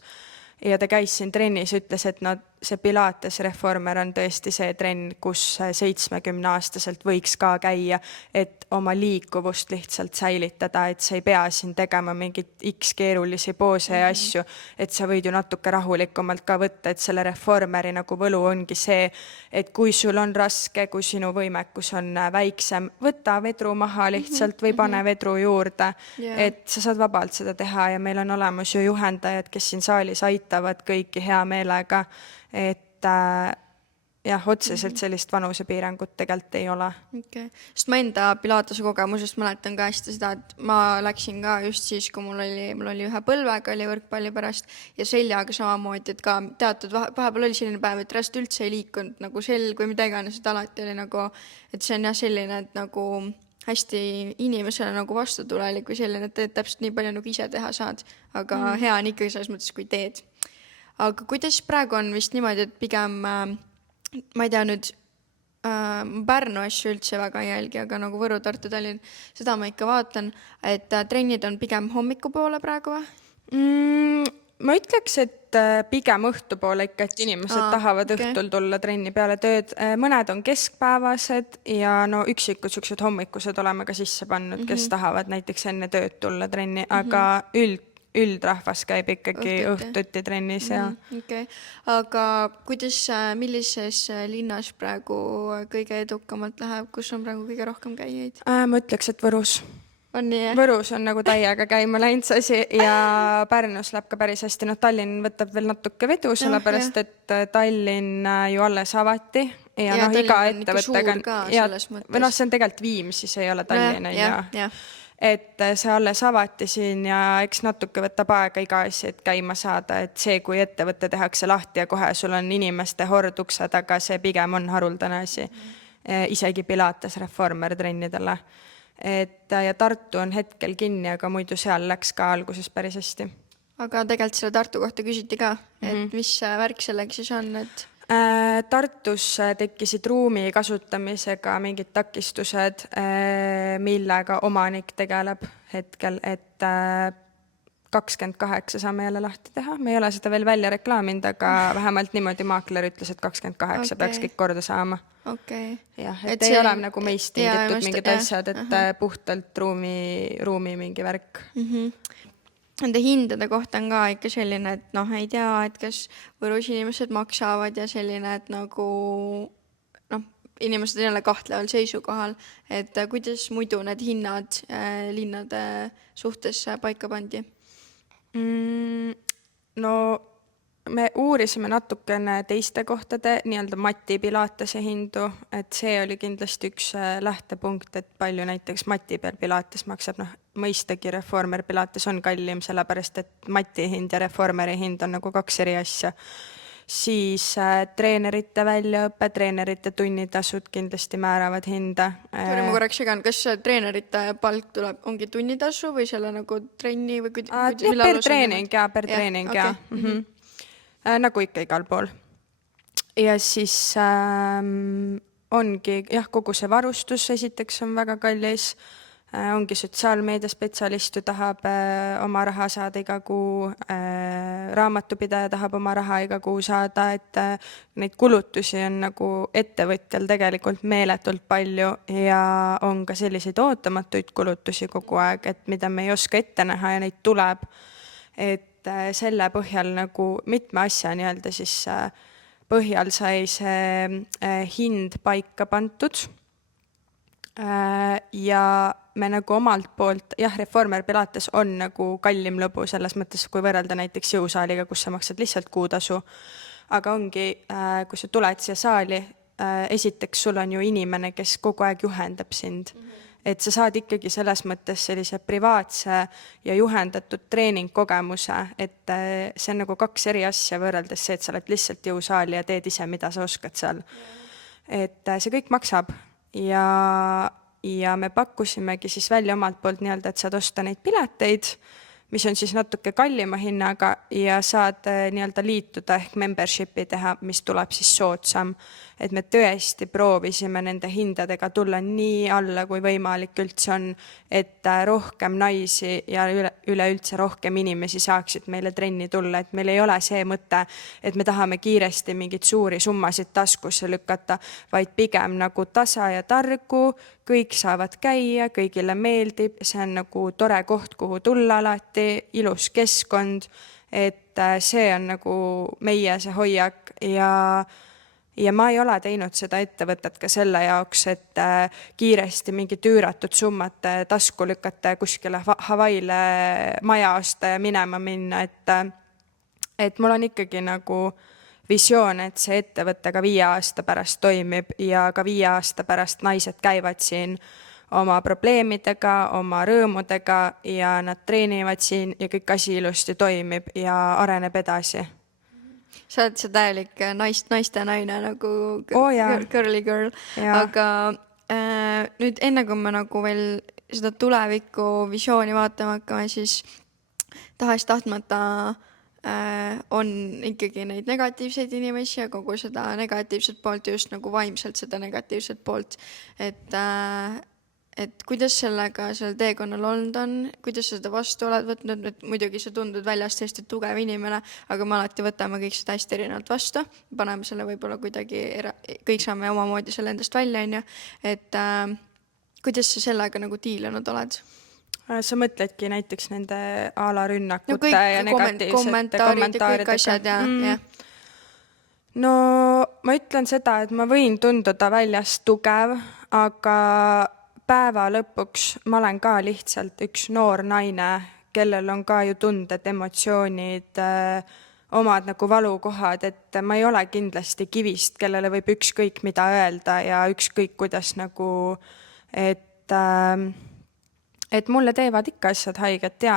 Ja ta käis siin trennis ja ütles, et see Pilates Reformer on tõesti see trenn, kus 70-aastaselt võiks ka käia, et oma liikuvust lihtsalt säilitada, et sa ei pea siin tegema mingit X keerulisi poose ja asju, et sa võid ju natuke rahulikumalt ka võtta, et selle Reformeri nagu võlu ongi see, et kui sul on raske, kui sinu võimekus on väiksem, võta vedru maha lihtsalt või pane vedru juurde, et sa saad vabalt seda teha ja meil on olemas ju juhendajad, kes siin saalis aitavad kõiki hea meelega, et jah, otseselt sellist vanusepiirangut tegelikult ei ole. Okay. Sest ma enda Pilatese kogemusest mäletan ka hästi seda, et ma läksin ka just siis, kui mul oli ühe põlvega oli võrkpalli pärast ja seljaga samamoodi, et ka teatud vahepeal oli selline päev, et räst üldse ei liikunud nagu selg või mida iganes, et alati oli nagu, et see on jah selline, et nagu hästi inimesele nagu vastutulelik või selline, et teed täpselt nii palju nagu ise teha saad, aga hea on ikkagi selles mõttes, kui teed. Aga kuidas praegu on vist niimoodi, et pigem, ma ei tea nüüd, Pärnu asju üldse väga ei jälgi, aga nagu Võru, Tartu, Tallinn, seda ma ikka vaatan, et trennid on pigem hommikupoole praegu või? Ma ütleks, et pigem õhtupoole ikka, et inimesed tahavad õhtul tulla trenni peale tööd. Mõned on keskpäevased ja no üksikud siuksed hommikused oleme ka sisse pannud, kes tahavad näiteks enne tööd tulla trenni, aga üldrahvas käib ikkagi õhtuti trennis. Okay. Aga millises linnas praegu kõige edukamalt läheb, kus on praegu kõige rohkem käijaid? Ma ütleks, et Võrus. On nii, jah? Võrus on nagu täiega käima läinud see asi ja Pärnus läheb ka päris hästi. No Tallinn võtab veel natuke vedu, sellepärast et Tallinn ju alles avati. Ja iga ettevõttega või see on tegelikult Viimsis, ei ole Tallinn. Et see alles avati siin ja eks natuke võtab aega iga asi, et käima saada, et see, kui ettevõtte tehakse lahti ja kohe sul on inimeste hord ukse taga, see pigem on haruldane asi. Isegi Pilates Reformer trennidele. Ja Tartu on hetkel kinni, aga muidu seal läks ka alguses päris hästi. Aga tegelikult selle Tartu kohta küsiti ka, et mis värk sellega siis on, et Tartus tekkisid ruumi kasutamisega mingid takistused, millega omanik tegeleb hetkel, et 28 saame jälle lahti teha. Me ei ole seda veel välja reklaaminud, aga vähemalt niimoodi maakler ütles, et 28 peaks kõik korda saama. Jah, et ei ole nagu meist tingitud mingid asjad, et puhtalt ruumi mingi värk. Nende hindade kohta on ka ikka selline, et ei tea, et kas Võrus inimesed maksavad ja selline, et nagu inimesed ei ole kahtleval seisukohal, et kuidas muidu need hinnad linnade suhtes paika pandi? No me uurisime natukene teiste kohtade nii-öelda Mati Pilatese hindu, et see oli kindlasti üks lähtepunkt, et palju näiteks Mati peal Pilates maksab. Mõistagi Reformer Pilates on kallim, sellepärast et Mati hind ja Reformeri hind on nagu kaks eri asja. Siis treenerite väljaõppe, treenerite tunnitasud kindlasti määravad hinda. Ma korraks segan, kas treenerite palk tuleb, ongi tunnitasu või selle nagu trenni või per treening. Nagu ikka igal pool. Ja siis ongi, kogu see varustus esiteks on väga kallis. Ongi sotsiaalmeedia spetsialist ju tahab oma raha saada iga kuu, raamatupidaja tahab oma raha iga kuu saada, et neid kulutusi on nagu ettevõtjal tegelikult meeletult palju ja on ka selliseid ootamatuid kulutusi kogu aeg, et mida me ei oska ette näha ja neid tuleb. Et selle põhjal nagu mitme asja nii-öelda siis põhjal sai see hind paika pantud. Ja me nagu omalt poolt, Reformer Pilates on nagu kallim lõbu selles mõttes, kui võrrelda näiteks jõusaaliga, kus sa maksad lihtsalt kuutasu. Aga ongi, kui sa tuled siia saali, esiteks sul on ju inimene, kes kogu aeg juhendab sind. Et sa saad ikkagi selles mõttes sellise privaatse ja juhendatud treeningkogemuse, et see on nagu kaks eri asja võrreldes see, et sa oled lihtsalt jõusaali ja teed ise, mida sa oskad seal. Et see kõik maksab. Ja me pakkusimegi siis välja omalt poolt nii-öelda, et saad osta neid pileteid, mis on siis natuke kallima hinnaga ja saad nii-öelda liituda ehk membership'i teha, mis tuleb siis soodsam. Et me tõesti proovisime nende hindadega tulla nii alla, kui võimalik üldse on, et rohkem naisi ja üleüldse rohkem inimesi saaksid meile trenni tulla, et meil ei ole see mõte, et me tahame kiiresti mingeid suuri summasid taskusse lükata, vaid pigem nagu tasa ja targu, kõik saavad käia, kõigile meeldib, see on nagu tore koht, kuhu tulla alati, ilus keskkond, et see on nagu meie see hoiak ja ma ei ole teinud seda ettevõtet ka selle jaoks, et kiiresti mingit üüratud summat tasku lükata ja kuskile Hawaiile maja osta ja minema minna, et mul on ikkagi nagu visioon, et see ettevõte ka 5 aasta pärast toimib ja ka 5 aasta pärast naised käivad siin oma probleemidega, oma rõõmudega ja nad treenivad siin ja kõik asi ilusti toimib ja areneb edasi. Sa oled see täielik naiste naine nagu girly girl, aga nüüd enne kui me nagu veel seda tuleviku visiooni vaatama hakkame, siis tahes-tahtmata on ikkagi neid negatiivseid inimesi ja kogu seda negatiivset poolt, just nagu vaimselt seda negatiivset poolt, et kuidas sellega sellel teekonnal olnud on, kuidas sa seda vastu oled võtnud, et muidugi sa tundud väljast hästi tugev inimene, aga me alati võtame kõik seda hästi erinevalt vastu, paneme selle võib-olla kuidagi, kõik saame omamoodi selle endast välja, on ju, et kuidas sa sellega nagu tiilanud oled? Sa mõtledki näiteks nende a la rünnakute ja negatiivsete kommentaaridega. Kõik asjad ja. No ma ütlen seda, et ma võin tunduda väljast tugev, aga päeva lõpuks ma olen ka lihtsalt üks noor naine, kellel on ka ju tunded, emotsioonid, omad nagu valukohad, et ma ei ole kindlasti kivist, kellele võib ükskõik mida öelda ja ükskõik kuidas nagu, et mulle teevad ikka asjad haiget ja,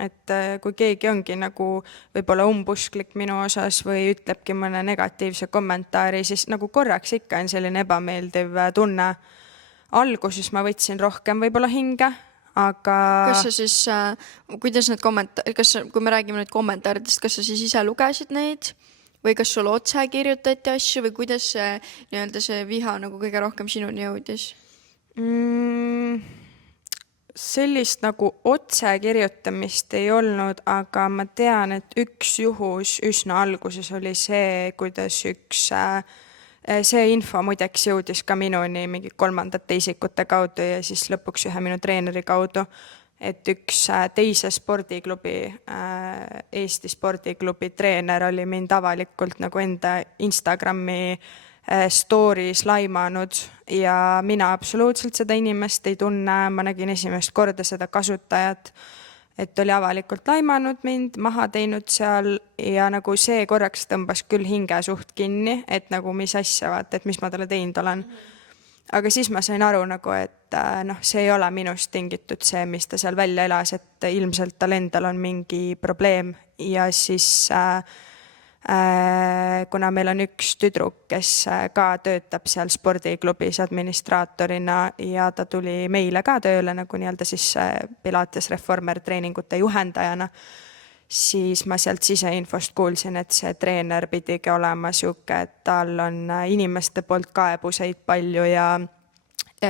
et kui keegi ongi nagu võib-olla umbusklik minu osas või ütlebki mõne negatiivse kommentaari, siis nagu korraks ikka on selline ebameeldiv tunne. Alguses ma võtsin rohkem võib-olla hinge, aga kas sa siis, kuidas need kui me räägime nüüd kommentaaridest, kas sa siis ise lugesid neid või kas sul otse kirjutati asju või kuidas see viha nagu kõige rohkem sinuni jõudis? Sellist nagu otse kirjutamist ei olnud, aga ma tean, et üks juhus üsna alguses oli see, kuidas see info muideks jõudis ka minuni mingi 3. isikute kaudu ja siis lõpuks ühe minu treeneri kaudu, et üks teise spordiklubi, Eesti spordiklubi treener oli mind avalikult nagu enda Instagrami stories laimanud ja mina absoluutselt seda inimest ei tunne, ma nägin esimest korda seda kasutajat, et oli avalikult laimanud mind, maha teinud seal ja nagu see korraks tõmbas küll hinge suht kinni, et nagu mis asja vaata, et mis ma talle teinud olen. Aga siis ma sain aru nagu, et see ei ole minust tingitud see, mis ta seal välja elas, et ilmselt tal endal on mingi probleem ja siis kuna meil on üks tüdruk, kes ka töötab seal spordiklubis administraatorina ja ta tuli meile ka tööle nagu nii-öelda siis Pilates Reformer treeningute juhendajana, siis ma sealt siseinfost kuulsin, et see treener pidigi olema siuke, et tal on inimeste poolt kaebuseid palju ja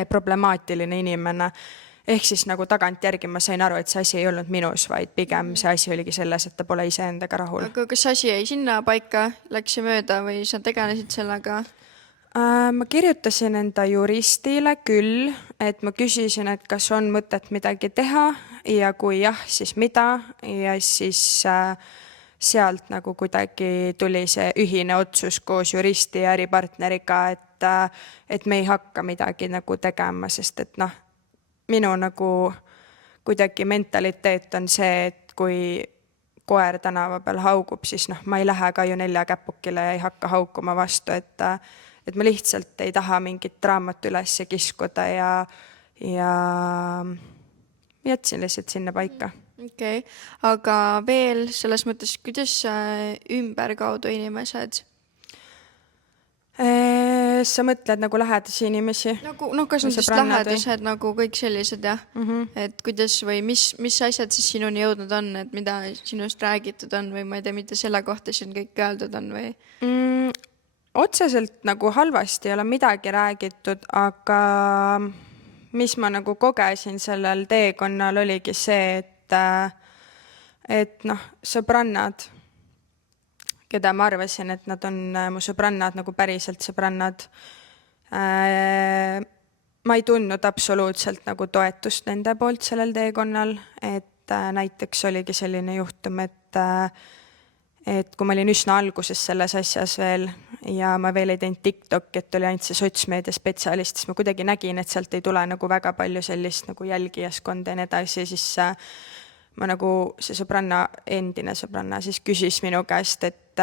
problemaatiline inimene. Ehk siis nagu tagantjärgi ma sain aru, et see asi ei olnud minus, vaid pigem see asi oligi selles, et ta pole ise endaga rahul. Aga kas asi jäi sinna paika, läks see mööda või sa tegelesid sellega? Ma kirjutasin enda juristile küll, et ma küsisin, et kas on mõtet midagi teha ja kui jah, siis mida ja siis sealt nagu kuidagi tuli see ühine otsus koos juristi ja äripartneriga, et me ei hakka midagi nagu tegema, sest et minu nagu kuidagi mentaliteet on see, et kui koer tänava peal haugub, siis ma ei lähe ka ju 4 käpukile ja ei hakka haukuma vastu, et ma lihtsalt ei taha mingit draamat üles kiskuda ja jätsin lihtsalt sinna paika. Okei, aga veel selles mõttes, kuidas ümberkaudu inimesed? Sa mõtled nagu lähedasi inimesi? Nagu, noh, kas Või nad just sõbrannad või? lähedased nagu kõik sellised, jah. Et kuidas või mis asjad siis sinuni jõudnud on, et mida sinust räägitud on või ma ei tea, mida selle kohta siin kõik öeldud on või? Otseselt nagu halvasti ei ole midagi räägitud, aga mis ma nagu kogesin sellel teekonnal oligi see, et noh, sõbrannad, keda ma arvasin, et nad on mu sõbrannad, nagu päriselt sõbrannad, ma ei tundnud absoluutselt nagu toetust nende poolt sellel teekonnal, et näiteks oligi selline juhtum, et kui ma olin üsna alguses selles asjas veel ja ma veel ei teinud TikTok'i, et oli ainult see sotsmeedia spetsialist, siis ma kuidagi nägin, et sealt ei tule nagu väga palju sellist nagu jälgijaskonda ja nii edasi, siis ma nagu see sõbranna, endine sõbranna siis küsis minu käest, et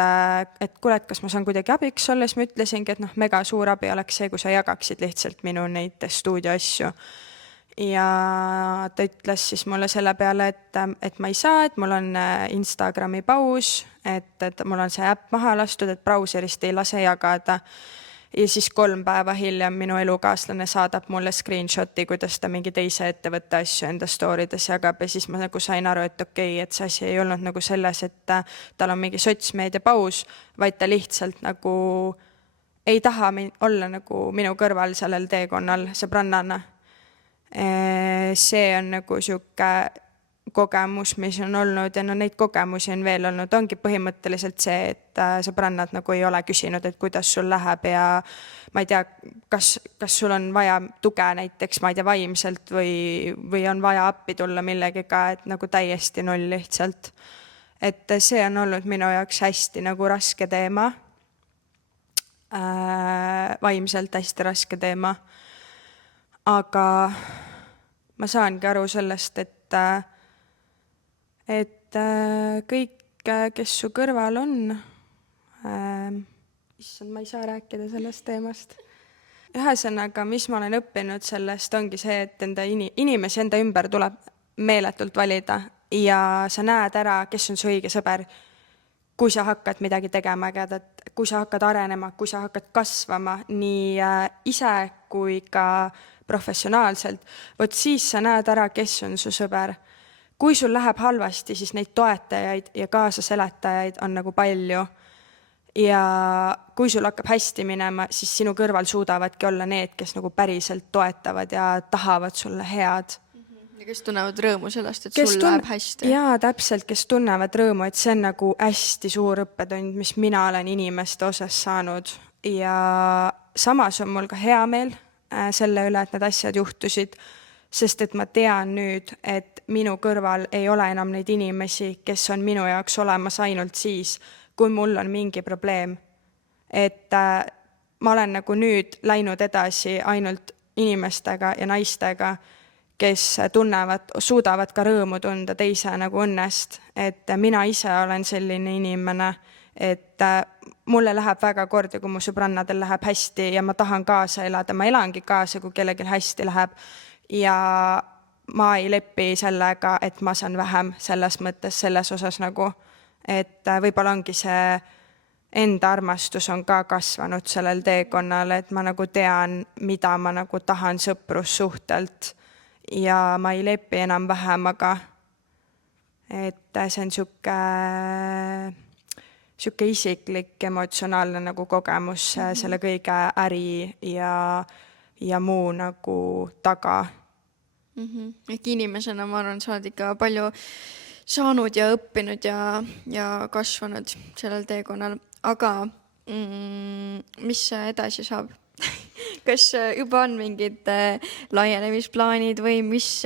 kuule, et kas ma saan kuidagi abiks olla, siis ma ütlesingi, et noh, mega suur abi oleks see, kui sa jagaksid lihtsalt minu neid stuudioasju. Ja ta ütles siis mulle selle peale, et ma ei saa, et mul on Instagrami paus, et mul on see äpp maha lastud, et brauserist ei lase jagada. Ja siis 3 päeva hiljem minu elukaaslane saadab mulle screenshoti, kuidas ta mingi teise ettevõtte asju enda storydes jagab ja siis ma nagu sain aru, et okei, et see asi ei olnud nagu selles, et tal on mingi sotsmeedia paus, vaid ta lihtsalt nagu ei taha olla nagu minu kõrval sellel teekonnal sõbrannana. See on nagu siuke kogemus, mis on olnud ja no neid kogemusi on veel olnud, ongi põhimõtteliselt see, et sõbrannad nagu ei ole küsinud, et kuidas sul läheb ja ma ei tea, kas sul on vaja tuge näiteks, ma ei tea, vaimselt või on vaja appi tulla millegiga, et nagu täiesti null lihtsalt. Et see on olnud minu jaoks hästi nagu raske teema, vaimselt hästi raske teema. Aga ma saangi aru sellest, et kõik, kes su kõrval on, issand, ma ei saa rääkida sellest teemast. Ühesõnaga, mis ma olen õppinud sellest, ongi see, et inimesi enda ümber tuleb meeletult valida ja sa näed ära, kes on su õige sõber, kui sa hakkad midagi tegema ägedat, kui sa hakkad arenema, kui sa hakkad kasvama nii ise kui ka professionaalselt, vot siis sa näed ära, kes on su sõber. Kui sul läheb halvasti, siis neid toetajaid ja kaasaseletajaid on nagu palju. Ja kui sul hakkab hästi minema, siis sinu kõrval suudavadki olla need, kes nagu päriselt toetavad ja tahavad sulle head. Ja kes tunnevad rõõmu sellest, et sul läheb hästi. Jaa, täpselt, kes tunnevad rõõmu, et see on nagu hästi suur õppetund, mis mina olen inimeste osas saanud. Ja samas on mul ka hea meel selle üle, et need asjad juhtusid, sest et ma tean nüüd, et minu kõrval ei ole enam neid inimesi, kes on minu jaoks olemas ainult siis, kui mul on mingi probleem. Et ma olen nagu nüüd läinud edasi ainult inimestega ja naistega, kes suudavad ka rõõmu tunda teise nagu õnnest, et mina ise olen selline inimene, et mulle läheb väga korda, kui mu sõbrannadel läheb hästi ja ma tahan kaasa elada, ma elangi kaasa, kui kellelgi hästi läheb ja ma ei lepi sellega, et ma saan vähem selles mõttes, selles osas nagu, et võib-olla ongi see enda armastus on ka kasvanud sellel teekonnal, et ma nagu tean, mida ma nagu tahan sõprussuhtelt ja ma ei lepi enam vähem, aga et see on siuke isiklik, emotsionaalne nagu kogemus selle kõige äri ja muu nagu taga. Ehk inimesena ma arvan, sa oled ikka palju saanud ja õppinud ja kasvanud sellel teekonnal. Aga mis edasi saab? Kas juba on mingid laienemisplaanid või mis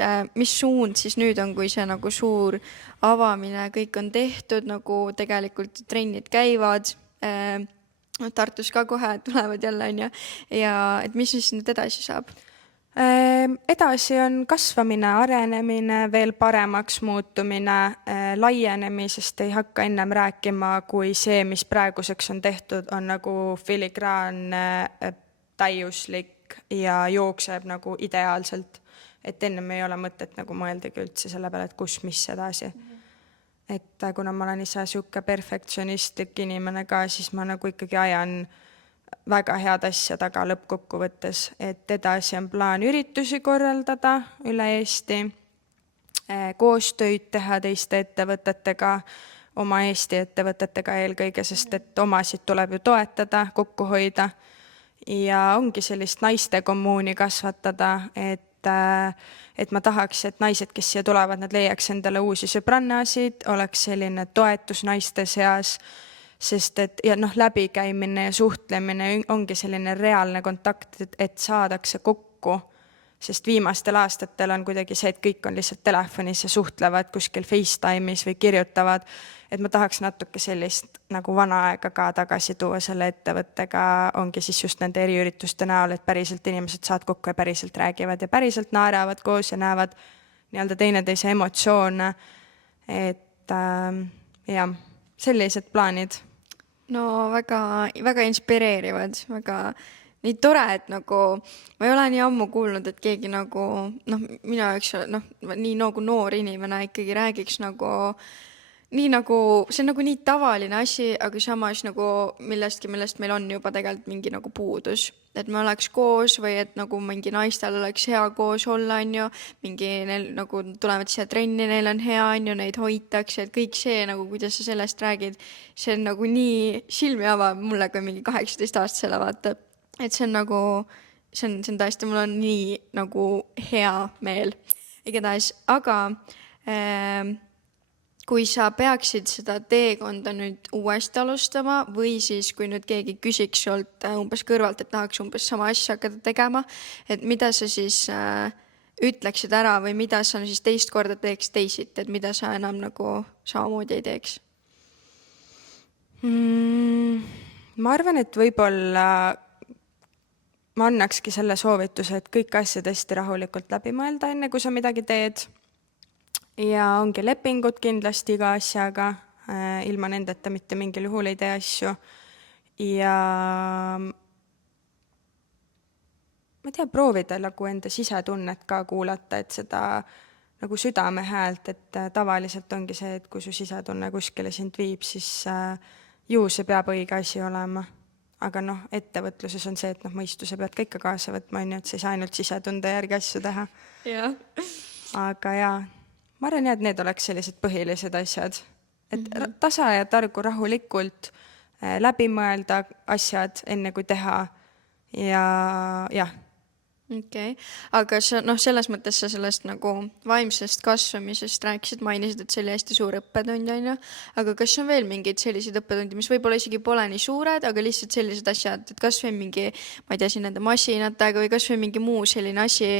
suund siis nüüd on, kui see nagu suur avamine, kõik on tehtud, nagu tegelikult trennid käivad, Tartus ka kohe tulevad jälle, on ju, ja et mis siis nüüd edasi saab? Edasi on kasvamine, arenemine, veel paremaks muutumine, laienemisest ei hakka ennem rääkima, kui see, mis praeguseks on tehtud, on nagu filigraanne, täiuslik ja jookseb nagu ideaalselt. Et ennem ei ole mõtet nagu mõeldagi üldse selle peale, et kus, mis edasi. Et kuna ma olen ise siuke perfektsionistlik inimene ka, siis ma nagu ikkagi ajan väga head asja taga lõppkokkuvõttes, et edasi on plaan üritusi korraldada üle Eesti, koostööd teha teiste ettevõtetega, oma Eesti ettevõtetega eelkõige, sest et omasid tuleb ju toetada, kokku hoida ja ongi sellist naiste kommuuni kasvatada, et ma tahaks, et naised, kes siia tulevad, nad leiaks endale uusi sõbrannasid, oleks selline toetus naiste seas, sest et ja läbikäimine ja suhtlemine ongi selline reaalne kontakt, et saadakse kokku, sest viimastel aastatel on kuidagi see, et kõik on lihtsalt telefonis ja suhtlevad kuskil FaceTime'is või kirjutavad, et ma tahaks natuke sellist nagu vana aega ka tagasi tuua selle ettevõttega, ongi siis just nende eriürituste näol, et päriselt inimesed saad kokku ja päriselt räägivad ja päriselt naeravad koos ja näevad nii-öelda teineteise emotsioone, et jah, sellised plaanid. No väga, väga inspireerivad, väga nii tore, et nagu ma ei ole nii ammu kuulnud, et keegi nagu minu jaoks nii nagu noor inimene ikkagi räägiks nagu nii nagu, see on nagu nii tavaline asi, aga samas nagu millest meil on juba tegelikult mingi nagu puudus. Et me oleks koos või et nagu mingi naistel oleks hea koos olla, on ju, mingi neil nagu tulevad siia trenni, neil on hea, on ju, neid hoitakse, et kõik see nagu, kuidas sa sellest räägid, see on nagu nii silmi avav mulle kui mingi 18-aastasele vaata. Et see on nagu, see on tõesti, mul on nii nagu hea meel igatahes, aga kui sa peaksid seda teekonda nüüd uuesti alustama või siis kui nüüd keegi küsiks sult umbes kõrvalt, et tahaks umbes sama asja hakata tegema, et mida sa siis ütleksid ära või mida sa siis teist korda teeks teisiti, et mida sa enam nagu samamoodi ei teeks? Ma arvan, et võib-olla ma annakski selle soovituse, et kõik asjad hästi rahulikult läbi mõelda, enne kui sa midagi teed. Ja ongi lepingud kindlasti iga asjaga, ilma nendeta mitte mingil juhul ei tee asju. Ja ma tea, proovida nagu enda sisetunnet ka kuulata, et seda nagu südame häält, et tavaliselt ongi see, et kui su sisetunne kuskile sind viib, siis ju see peab õige asi olema. Aga ettevõtluses on see, et mõistuse pead ka ikka kaasa võtma, on ju, et sa ei saa ainult sisetunde järgi asju teha. Jah. Aga jaa, ma arvan, et need oleks sellised põhilised asjad. Et tasa ja targu rahulikult läbi mõelda asjad enne kui teha ja jah. Okei. Aga sa, selles mõttes sa sellest nagu vaimsest kasvamisest rääkisid, mainisid, et see oli hästi suur õppetund, on ju. Aga kas on veel mingeid selliseid õppetundi, mis võib-olla isegi pole nii suured, aga lihtsalt sellised asjad, et kas või mingi, ma ei tea, siin nende masinatega või kas või mingi muu selline asi,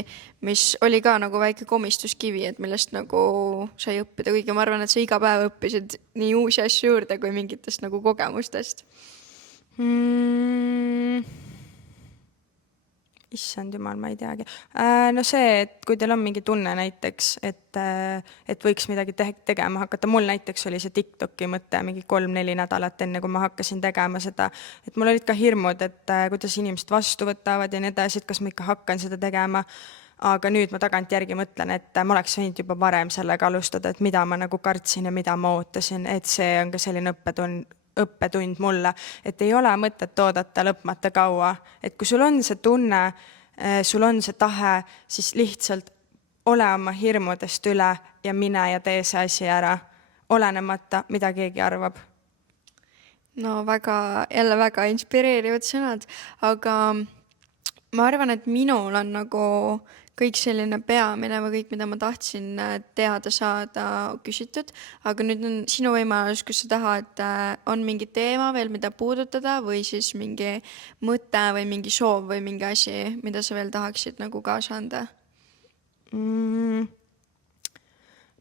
mis oli ka nagu väike komistuskivi, et millest nagu sai õppida, kuigi ma arvan, et sa iga päev õppisid nii uusi asju juurde kui mingitest nagu kogemustest. Issand jumal, ma ei teagi. No see, et kui teil on mingi tunne näiteks, et võiks midagi tegema hakata, mul näiteks oli see TikToki mõte mingi 3-4 nädalat enne, kui ma hakkasin tegema seda, et mul olid ka hirmud, et kuidas inimesed vastu võtavad ja nii edasi, et kas ma ikka hakkan seda tegema, aga nüüd ma tagantjärgi mõtlen, et ma oleks võinud juba varem sellega alustada, et mida ma nagu kartsin ja mida ma ootasin, et see on ka selline õppetund mulle, et ei ole mõtet oodata lõpmata kaua, et kui sul on see tunne, sul on see tahe, siis lihtsalt ole oma hirmudest üle ja mine ja tee see asi ära, olenemata, mida keegi arvab. No jälle väga inspireerivad sõnad, aga ma arvan, et minul on nagu kõik selline peamine või kõik, mida ma tahtsin teada saada, küsitud, aga nüüd on sinu võimalus, kus sa tahad, on mingi teema veel, mida puudutada või siis mingi mõte või mingi soov või mingi asi, mida sa veel tahaksid nagu kaasa anda?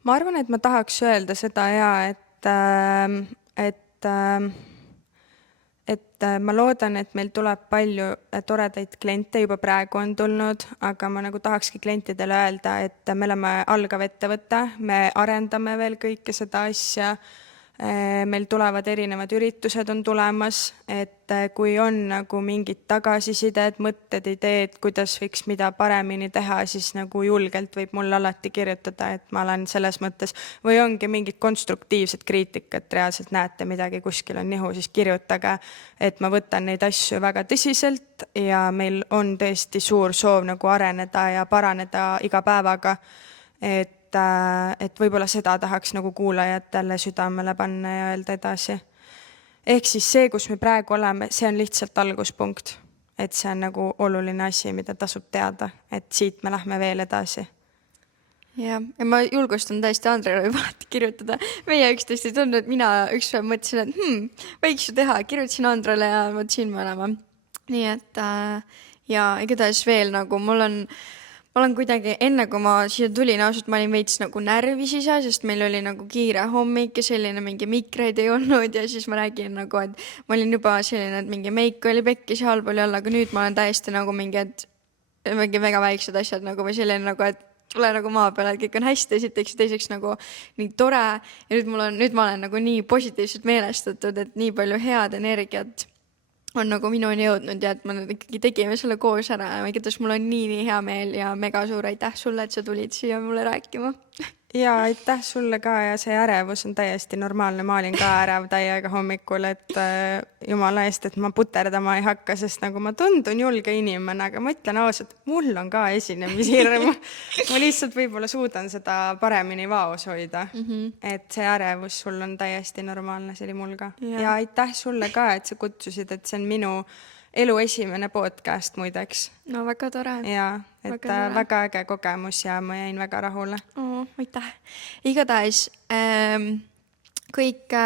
Ma arvan, et ma tahaks öelda seda et ma loodan, et meil tuleb palju toredaid kliente, juba praegu on tulnud, aga ma nagu tahakski klientidele öelda, et me oleme algav ettevõte, me arendame veel kõike seda asja, meil tulevad erinevad üritused on tulemas, et kui on nagu mingid tagasisidet, mõtted, ideed, kuidas võiks mida paremini teha, siis nagu julgelt võib mulle alati kirjutada, et ma olen selles mõttes, või ongi mingid konstruktiivsed kriitikat, reaalselt näete midagi, kuskil on nihu, siis kirjutage, et ma võtan neid asju väga tõsiselt ja meil on tõesti suur soov nagu areneda ja paraneda iga päevaga, et võib-olla seda tahaks nagu kuulajatele südamele panna ja öelda edasi. Ehk siis see, kus me praegu oleme, see on lihtsalt alguspunkt. Et see on nagu oluline asi, mida tasub teada, et siit me lähme veel edasi. Ja ma julgustan täiesti Andrele võib alati kirjutada. Meie üksteist ei tundnud, mina ükspäev mõtlesin, et võiks ju teha, kirjutasin Andrele ja vot siin me oleme. Nii et ja igatahes veel nagu ma olen kuidagi, enne kui ma siia tulin, ausalt ma olin veits nagu närvis ise, sest meil oli nagu kiire hommik ja selline mingi mikreid ei olnud ja siis ma räägin nagu, et ma olin juba selline, et mingi meik oli pekkis ja halb oli olla, aga nüüd ma olen täiesti nagu mingi väga väiksed asjad nagu või selline nagu, et tule nagu maa peale, et kõik on hästi esiteks ja teiseks nagu nii tore ja nüüd ma olen nagu nii positiivselt meelestatud, et nii palju head energiat on nagu minuni jõudnud ja et me ikkagi tegime selle koos ära ja igatahes mul on nii hea meel ja mega suur aitäh sulle, et sa tulid siia mulle rääkima. Ja aitäh sulle ka ja see ärevus on täiesti normaalne. Ma olin ka ärev täiega hommikul, et jumala eest, et ma puterdama ei hakka, sest nagu ma tundun julge inimene, aga ma ütlen ausalt, mul on ka esinemishirm. Ma lihtsalt võib-olla suudan seda paremini vaos hoida. Et see ärevus sul on täiesti normaalne, see oli mul ka. Ja aitäh sulle ka, et sa kutsusid, et see on minu elu esimene podcast muideks. No väga tore. Ja, et väga äge kogemus ja ma jäin väga rahule. Aitäh. Igatahes kõik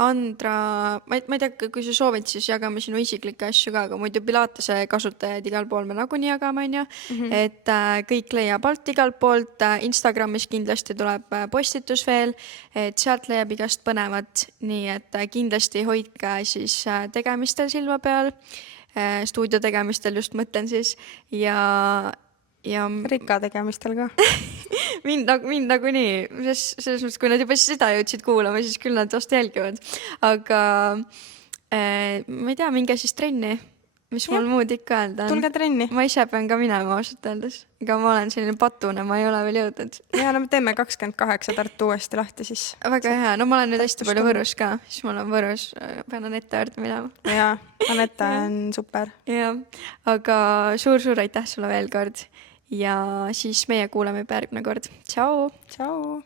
Andra, ma ei tea, kui sa soovid, siis jagame sinu isiklikke asju ka, aga muidu Pilatese kasutajaid igal pool me nagunii jagame, on ju. Et kõik leiab alt igalt poolt. Instagramis kindlasti tuleb postitus veel, et sealt leiab igast põnevat. Nii et kindlasti hoidke siis tegemistel silma peal. Stuudio tegemistel just mõtlen siis ja Rika tegemistel ka. mind nagunii, selles mõttes, kui nad juba seda jõudsid kuulama, siis küll nad vast jälgivad. Aga ma ei tea, minge siis trenni. Mis mul muud ikka öelda on? Tulge trenni. Ma ise pean ka minema ausalt öeldes. Ega ma olen selline patune, ma ei ole veel jõudnud. Ja no me teeme 28 Tartu uuesti lahti siis. Väga hea. No ma olen nüüd hästi palju Võrus ka. Siis ma olen Võrus, pean Anette juurde minema. Ja, Anette on super. Ja, aga suur aitäh sulle veel kord. Ja siis meie kuuleme juba järgmine kord. Tšau! Tšau!